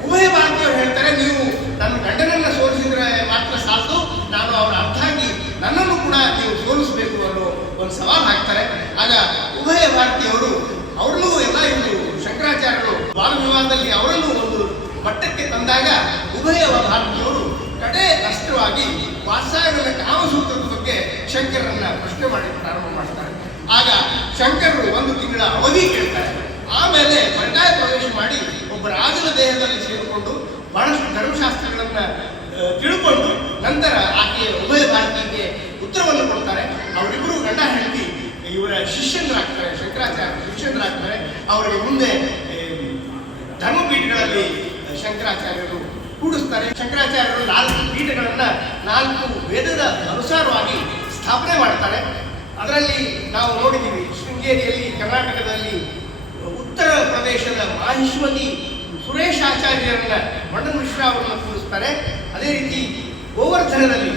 ಉಭಯ ಭಾರತೀಯರು ಹೇಳ್ತಾರೆ, ನೀವು ನನ್ನ ಗಂಡನನ್ನ ಸೋಲಿಸಿದ್ರೆ ಮಾತ್ರ ಸಾಕು, ನಾನು ಅವರ ಅರ್ಥಾಗಿ ನನ್ನನ್ನು ಕೂಡ ನೀವು ಸೋಲಿಸಬೇಕು ಅನ್ನೋ ಒಂದು ಸವಾಲು ಹಾಕ್ತಾರೆ. ಆಗ ಉಭಯ ಭಾರತೀಯವರು ಅವ್ರನ್ನೂ ಎಲ್ಲ ಇವರು ಶಂಕರಾಚಾರ್ಯರು ವಾದ ವಿವಾದದಲ್ಲಿ ಅವರನ್ನು ಒಂದು ಮಟ್ಟಕ್ಕೆ ತಂದಾಗ ಉಭಯ ಭಾರತೀಯವರು ಕಡೆ ಅಸ್ತ್ರವಾಗಿ ವಾತ್ಸಾಯನ ಕಾಮಸೂತ್ರದ ಬಗ್ಗೆ ಶಂಕರರನ್ನ ಪ್ರಶ್ನೆ ಮಾಡಿ ಪ್ರಾರಂಭ ಮಾಡ್ತಾರೆ. ಆಗ ಶಂಕರರು 1 ತಿಂಗಳ ಅವಧಿ ಕೇಳ್ತಾರೆ. ಆಮೇಲೆ ಪರ್ಯಾಯ ಪ್ರವೇಶ ಮಾಡಿ ಒಬ್ಬ ರಾಜನ ದೇಹದಲ್ಲಿ ಸೇರಿಕೊಂಡು ಬಹಳಷ್ಟು ಧರ್ಮಶಾಸ್ತ್ರಗಳನ್ನ ತಿಳ್ಕೊಂಡು ನಂತರ ಆಕೆಯ ಉಭಯ ಭಾರತಿಗೆ ಉತ್ತರವನ್ನು ಕೊಡ್ತಾರೆ. ಅವರಿಬ್ಬರು ಗಂಡ ಹೆಂಡತಿ ಇವರ ಶಿಷ್ಯಂದ್ರಾಗ್ತಾರೆ, ಶಂಕರಾಚಾರ್ಯ ಶಿಷ್ಯಂದ್ರಾಗ್ತಾರೆ. ಅವರಿಗೆ ಮುಂದೆ ಧರ್ಮಪೀಠಗಳಲ್ಲಿ ಶಂಕರಾಚಾರ್ಯರು ಕೂಡಿಸ್ತಾರೆ. ಶಂಕರಾಚಾರ್ಯರು 4 ಪೀಠಗಳನ್ನ 4 ವೇದದ ಅನುಸಾರವಾಗಿ ಸ್ಥಾಪನೆ ಮಾಡ್ತಾರೆ. ಅದರಲ್ಲಿ ನಾವು ನೋಡಿದ್ದೀವಿ, ಶೃಂಗೇರಿಯಲ್ಲಿ ಕರ್ನಾಟಕದಲ್ಲಿ ಉತ್ತರ ಪ್ರದೇಶದ ಮಾಹಿಷ್ಮತಿ ಸುರೇಶಾಚಾರ್ಯರನ್ನ ಮಂಡನ್ ಮಿಶ್ರ ಅವರನ್ನ ಕೂರಿಸ್ತಾರೆ. ಅದೇ ರೀತಿ ಗೋವರ್ಧನದಲ್ಲಿ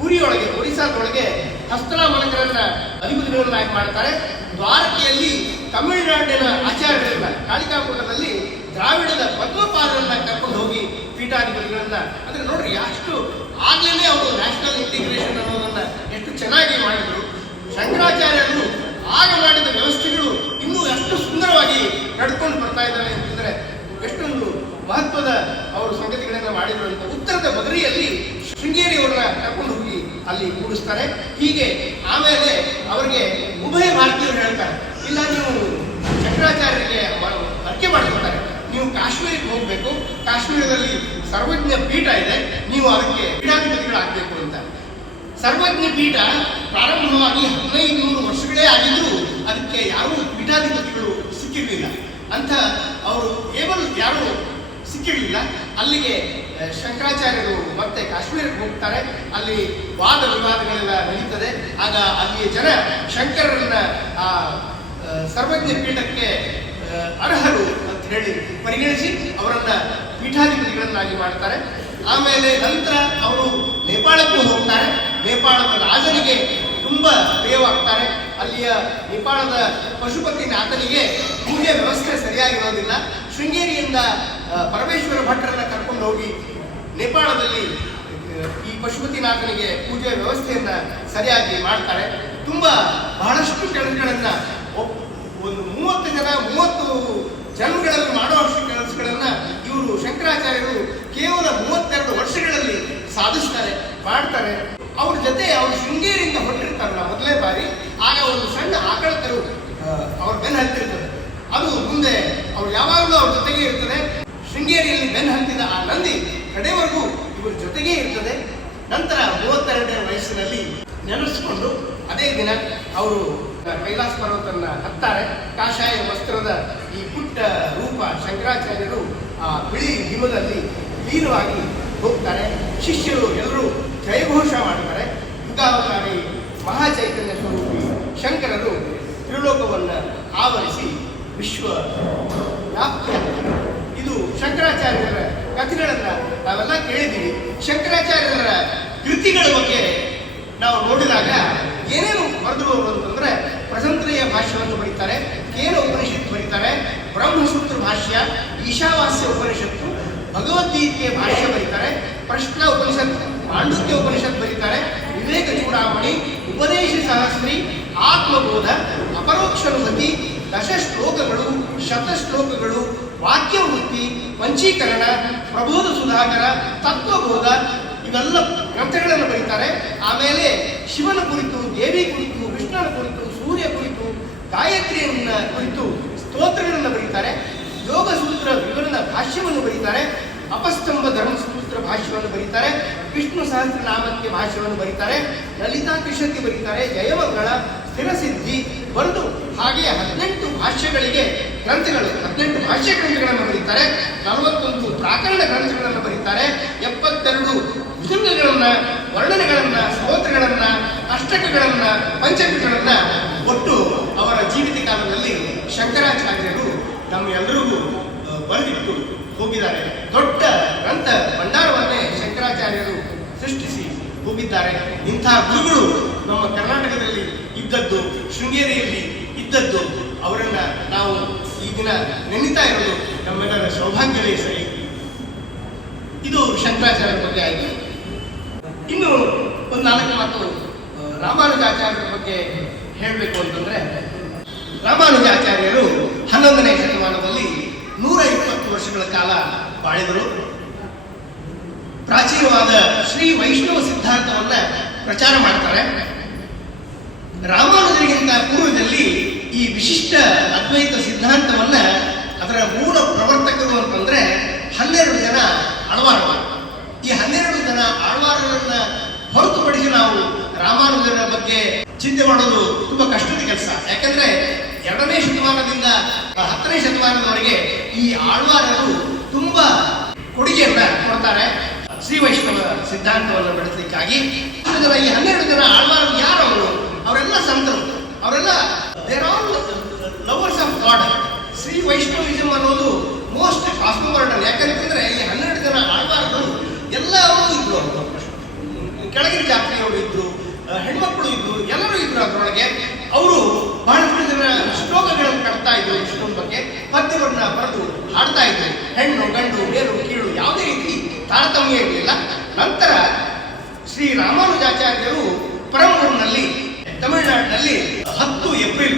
ಪುರಿಯೊಳಗೆ ಒರಿಸ್ಸಾದೊಳಗೆ ಹಸ್ತಲಾಮಲಕರನ್ನ ಅಧಿಪತಿಗಳನ್ನಾಗಿ ಮಾಡ್ತಾರೆ. ದ್ವಾರಕೆಯಲ್ಲಿ ತಮಿಳುನಾಡಿನ ಆಚಾರ್ಯರನ್ನ, ಕಾಳಿಕಾಪುರದಲ್ಲಿ ದ್ರಾವಿಡದ ಪದ್ಮಪಾದರನ್ನ ಕರ್ಕೊಂಡು ಹೋಗಿ ಪೀಠಾಧಿಪತಿಗಳನ್ನ, ಅಂದ್ರೆ ನೋಡ್ರಿ ಅಷ್ಟು ಆಗ್ಲೇ ಅವರು ನ್ಯಾಷನಲ್ ಇಂಟಿಗ್ರೇಷನ್ ಅನ್ನೋದನ್ನ ಎಷ್ಟು ಚೆನ್ನಾಗಿ ಮಾಡಿದ್ರು. ಶಂಕರಾಚಾರ್ಯರು ಆಗ ಮಾಡಿದ ವ್ಯವಸ್ಥೆಗಳು ಇನ್ನೂ ಎಷ್ಟು ಸುಂದರವಾಗಿ ನಡ್ಕೊಂಡು ಬರ್ತಾ ಇದ್ದಾರೆ ಅಂತಂದ್ರೆ ಎಷ್ಟೊಂದು ಮಹತ್ವದ ಅವರು ಸಂಗತಿಗಳನ್ನ ಮಾಡಿದ್ರು ಅಂತ. ಉತ್ತರದ ಬದರಿಯಲ್ಲಿ ಶೃಂಗೇರಿಯವರನ್ನ ಕರ್ಕೊಂಡು ಹೋಗಿ ಅಲ್ಲಿ ಕೂಡಿಸ್ತಾರೆ. ಹೀಗೆ ಆಮೇಲೆ ಅವರಿಗೆ ಉಭಯ ಭಾರತೀಯರು ಹೇಳ್ತಾರೆ, ಇಲ್ಲ ನೀವು ಶಂಕರಾಚಾರ್ಯರಿಗೆ ಅರ್ಕೆ ಮಾಡ್ಕೊತಾರೆ, ನೀವು ಕಾಶ್ಮೀರಕ್ಕೆ ಹೋಗ್ಬೇಕು, ಕಾಶ್ಮೀರದಲ್ಲಿ ಸರ್ವಜ್ಞ ಪೀಠ ಇದೆ, ನೀವು ಅದಕ್ಕೆ ಪೀಠಾಧಿಪತಿಗಳಾಗಬೇಕು ಅಂತ. ಸರ್ವಜ್ಞ ಪೀಠ ಪ್ರಾರಂಭವಾಗಿ 1500 ವರ್ಷಗಳೇ ಆಗಿದ್ರು ಅದಕ್ಕೆ ಯಾರೂ ಪೀಠಾಧಿಪತಿಗಳು ಸಿಕ್ಕಿರಲಿಲ್ಲ ಅಂತ. ಅವರು ಯಾರೂ ಸಿಕ್ಕಿರಲಿಲ್ಲ. ಅಲ್ಲಿಗೆ ಶಂಕರಾಚಾರ್ಯರು ಮತ್ತೆ ಕಾಶ್ಮೀರಕ್ಕೆ ಹೋಗ್ತಾರೆ. ಅಲ್ಲಿ ವಾದ ವಿವಾದಗಳೆಲ್ಲ ನಡೀತದೆ. ಆಗ ಅಲ್ಲಿಯ ಜನ ಶಂಕರರನ್ನ ಆ ಸರ್ವಜ್ಞ ಪೀಠಕ್ಕೆ ಅರ್ಹರು ಅಂತ ಹೇಳಿ ಪರಿಗಣಿಸಿ ಅವರನ್ನ ಪೀಠಾಧಿಪತಿಗಳನ್ನಾಗಿ ಮಾಡ್ತಾರೆ. ಆಮೇಲೆ ನಂತರ ಅವರು ನೇಪಾಳಕ್ಕೂ ಹೋಗ್ತಾರೆ. ನೇಪಾಳದ ರಾಜನಿಗೆ ತುಂಬಾ ಪ್ರಿಯವಾಗ್ತಾರೆ. ಅಲ್ಲಿಯ ನೇಪಾಳದ ಪಶುಪತಿನಾಥನಿಗೆ ಪೂಜೆ ವ್ಯವಸ್ಥೆ ಸರಿಯಾಗಿರೋದಿಲ್ಲ. ಶೃಂಗೇರಿಯಿಂದ ಪರಮೇಶ್ವರ ಭಟ್ಟರನ್ನ ಕರ್ಕೊಂಡು ಹೋಗಿ ನೇಪಾಳದಲ್ಲಿ ಈ ಪಶುಪತಿನಾಥನಿಗೆ ಪೂಜೆ ವ್ಯವಸ್ಥೆಯನ್ನ ಸರಿಯಾಗಿ ಮಾಡ್ತಾರೆ. ತುಂಬಾ ಬಹಳಷ್ಟು ಕೆಲಸಗಳನ್ನ ಒಂದು 30 ಜನಗಳಲ್ಲಿ ಮಾಡುವಷ್ಟು ಕೆಲಸಗಳನ್ನ ಇವರು ಶಂಕರಾಚಾರ್ಯರು ಕೇವಲ 32 ವರ್ಷಗಳಲ್ಲಿ ಸಾಧಿಸ್ತಾರೆ, ಮಾಡ್ತಾರೆ. ಅವ್ರ ಜೊತೆ ಅವರು ಶೃಂಗೇರಿಯಿಂದ ಹೊರಟಿರ್ತಾರಲ್ಲ ಮೊದಲೇ ಬಾರಿ, ಆಗ ಒಂದು ಸಣ್ಣ ಆಕಳ ಕರು ಅವ್ರ ಬೆನ್ನ ಹತ್ತಿರ್ತದೆ. ಅದು ಮುಂದೆ ಅವ್ರು ಯಾವಾಗಲೂ ಅವ್ರ ಜೊತೆಗೆ ಇರ್ತದೆ. ಶೃಂಗೇರಿಯಲ್ಲಿ ಬೆನ್ನು ಹತ್ತಿದ ಆ ನಂದಿ ಕಡೆವರೆಗೂ ಇವ್ರ ಜೊತೆಗೇ ಇರ್ತದೆ. ನಂತರ 32ನೇ ವಯಸ್ಸಿನಲ್ಲಿ ನೆನೆಸ್ಕೊಂಡು ಅದೇ ದಿನ ಅವರು ಕೈಲಾಸ ಪರ್ವತನ್ನ ಹತ್ತಾರೆ. ಕಾಷಾಯ ವಸ್ತ್ರದ ಈ ಪುಟ್ಟ ರೂಪ ಶಂಕರಾಚಾರ್ಯರು ಆ ಬಿಳಿ ಹಿಮದಲ್ಲಿ ಲೀನವಾಗಿ ಹೋಗ್ತಾರೆ. ಶಿಷ್ಯರು ಎಲ್ಲರೂ ಜಯಘೋಷ ಮಾಡ್ತಾರೆ. ಯುಗಾವತಾರಿ ಮಹಾಚೈತನ್ಯ ಸ್ವರೂಪಿ ಶಂಕರರು ತ್ರಿಲೋಕವನ್ನು ಆವರಿಸಿ ವಿಶ್ವ ವ್ಯಾಪ್ತಿಯಾಗ್ತಾರೆ. ಇದು ಶಂಕರಾಚಾರ್ಯರ ಕಥೆಗಳನ್ನ ನಾವೆಲ್ಲ ಕೇಳಿದ್ದೀವಿ. ಶಂಕರಾಚಾರ್ಯರ ಕೃತಿಗಳ ಬಗ್ಗೆ ನಾವು ನೋಡಿದಾಗ ಏನೇನು ಬರೆದ್ರು ಅಂತಂದ್ರೆ ಪ್ರಸಂತ್ರಯ ಭಾಷ್ಯವನ್ನು ಬರೀತಾರೆ, ಕೇನ ಉಪನಿಷತ್ತು ಬರೀತಾರೆ, ಬ್ರಹ್ಮಸೂತ್ರ ಭಾಷ್ಯ, ಈಶಾವಾಸ್ಯ ಉಪನಿಷತ್ತು, ಭಗವದ್ಗೀತೆಯ ಭಾಷ್ಯ ಬರೀತಾರೆ, ಪ್ರಶ್ನ ಉಪನಿಷತ್, ಮಾಂಡುಕ್ಯ ಉಪನಿಷತ್ ಬರೀತಾರೆ, ವಿವೇಕ ಚೂಡಾಮಣಿ, ಉಪದೇಶ ಸಹಸ್ರಿ, ಆತ್ಮಬೋಧ, ಅಪರೋಕ್ಷಾನುಭೂತಿ, ದಶಶ್ಲೋಕಗಳು, ಶತಶ್ಲೋಕಗಳು, ವಾಕ್ಯವೃತ್ತಿ, ಪಂಚೀಕರಣ, ಪ್ರಬೋಧ ಸುಧಾಕರ, ತತ್ವಬೋಧ ಇವೆಲ್ಲ ಗ್ರಂಥಗಳನ್ನು ಬರೀತಾರೆ. ಆಮೇಲೆ ಶಿವನ ಕುರಿತು, ದೇವಿ ಕುರಿತು, ವಿಷ್ಣುನ ಕುರಿತು, ಸೂರ್ಯ ಕುರಿತು, ಗಾಯತ್ರಿಯನ್ನ ಕುರಿತು ಸ್ತೋತ್ರಗಳನ್ನು ಬರೀತಾರೆ. ಯೋಗ ಸೂತ್ರ ವಿವರಣ ಭಾಷ್ಯವನ್ನು ಬರೀತಾರೆ. ಅಪಸ್ತಂಭ ಧರ್ಮಸೂತ್ರ ಭಾಷ್ಯವನ್ನು ಬರೀತಾರೆ. ವಿಷ್ಣು ಸಹಸ್ರನಾಮಕ್ಕೆ ಭಾಷ್ಯವನ್ನು ಬರೀತಾರೆ. ಲಲಿತಾ ಕೃಷತಿ ಬರೀತಾರೆ. ಜಯಮಂಗಳ, ಸ್ಥಿರಸಿದ್ಧಿ ಬರೆದು ಹಾಗೆ 18 ಭಾಷ್ಯಗಳಿಗೆ ಗ್ರಂಥಗಳು, 18 ಭಾಷ್ಯ ಗ್ರಂಥಗಳನ್ನು ಬರೀತಾರೆ. 41 ಪ್ರಾಕರಣ ಗ್ರಂಥಗಳನ್ನು ಬರೀತಾರೆ. 72 ಭುಜಂಗಗಳನ್ನ, ವರ್ಣನೆಗಳನ್ನ, ಸ್ತೋತ್ರಗಳನ್ನ, ಅಷ್ಟಕಗಳನ್ನ, ಪಂಚಕಗಳನ್ನ ಒಟ್ಟು ಅವರ ಜೀವಿತ ಕಾಲದಲ್ಲಿ ಶಂಕರಾಚಾರ್ಯರು ನಮ್ಮೆಲ್ಲರಿಗೂ ಬರೆದಿಟ್ಟು ಹೋಗಿದ್ದಾರೆ. ದೊಡ್ಡ ಗ್ರಂಥ ಭಂಡಾರವನ್ನೇ ಶಂಕರಾಚಾರ್ಯರು ಸೃಷ್ಟಿಸಿ ಹೋಗಿದ್ದಾರೆ. ಇಂತಹ ಗುರುಗಳು ನಮ್ಮ ಕರ್ನಾಟಕದಲ್ಲಿ ಇದ್ದದ್ದು, ಶೃಂಗೇರಿಯಲ್ಲಿ ಇದ್ದದ್ದು, ಅವರನ್ನ ನಾವು ಈ ದಿನ ನೆನೀತಾ ಇರೋದು ನಮ್ಮೆಲ್ಲರ ಸೌಭಾಗ್ಯವೇ ಸರಿ. ಇದು ಶಂಕರಾಚಾರ್ಯರ ಬಗ್ಗೆ ಆಯಿತು. ಇನ್ನು ಒಂದು 4 ಮಾತು ರಾಮಾನುಜಾಚಾರ್ಯರ ಬಗ್ಗೆ ಹೇಳಬೇಕು ಅಂತಂದ್ರೆ, ರಾಮಾನುಜಾಚಾರ್ಯರು 11ನೇ ಶತಮಾನದಲ್ಲಿ 120 ವರ್ಷಗಳ ಕಾಲ ಬಾಳಿದರು. ಪ್ರಾಚೀನವಾದ ಶ್ರೀ ವೈಷ್ಣವ ಸಿದ್ಧಾಂತವನ್ನ ಪ್ರಚಾರ ಮಾಡ್ತಾರೆ. ರಾಮಾನುಜರಿಗಿಂತ ಪೂರ್ವದಲ್ಲಿ ಈ ವಿಶಿಷ್ಟ ಅದ್ವೈತ ಸಿದ್ಧಾಂತವನ್ನ ಅದರ ಮೂಲ ಪ್ರವರ್ತಕರು ಅಂತಂದ್ರೆ 12 ಜನ ಆಳ್ವಾರರು. ಈ 12 ಜನ ಆಳ್ವಾರರನ್ನ ಹೊರತುಪಡಿಸಿ ನಾವು ರಾಮಾನುಜರ ಬಗ್ಗೆ ಚಿಂತೆ ಮಾಡೋದು ತುಂಬಾ ಕಷ್ಟದ ಕೆಲಸ. ಯಾಕಂದ್ರೆ 2ನೇ ಶತಮಾನದಿಂದ 10ನೇ ಶತಮಾನದವರೆಗೆ ಈ ಆಳ್ವಾರರು ತುಂಬಾ ಕೊಡುಗೆಯನ್ನ ಕೊಡ್ತಾರೆ ಶ್ರೀ ವೈಷ್ಣವ ಸಿದ್ಧಾಂತವನ್ನು ಬೆಳೆಸಲಿಕ್ಕಾಗಿ. ಈ 12 ಜನ ಆಳ್ವಾರರು ಯಾರವರು? ಅವರೆಲ್ಲ ಸಂತರು, ಅವರೆಲ್ಲ there all lovers of God. Sri Vaishnavism ಅನ್ನೋದು ಮೋಸ್ಟ್ ಕಾಸ್ಮೋಪಾಲಿಟನ್. ಯಾಕಂತಂದ್ರೆ ಈ 12 ಜನ ಆಳ್ವಾರರು ಎಲ್ಲರೂ ಇದ್ರು. ಕೆಳಗಿನ ಜಾತಿಯವರು ಇದ್ರು, ಹೆಣ್ಮಕ್ಳು ಇದ್ರು, ಎಲ್ಲರೂ ಇದ್ರು ಅದರೊಳಗೆ. ಅವರು ಬಹಳಷ್ಟು ಜನ ಶ್ಲೋಕಗಳನ್ನು ಕಟ್ತಾ ಇದ್ರು. ವಿಷ್ಣುವಿನ ಬಗ್ಗೆ ಪದ್ಯವನ್ನ ಬರೆದು ಹಾಡ್ತಾ ಇದ್ರು. ಹೆಣ್ಣು ಗಂಡು, ಮೇಲು ಕೀಳು ಯಾವುದೇ ರೀತಿ ತಾರತಮ್ಯ ಇರಲಿಲ್ಲ. ನಂತರ ಶ್ರೀ ರಾಮಾನುಜಾಚಾರ್ಯರು ಪರಂಬೂರಿನಲ್ಲಿ, ತಮಿಳುನಾಡಿನಲ್ಲಿ 10 ಏಪ್ರಿಲ್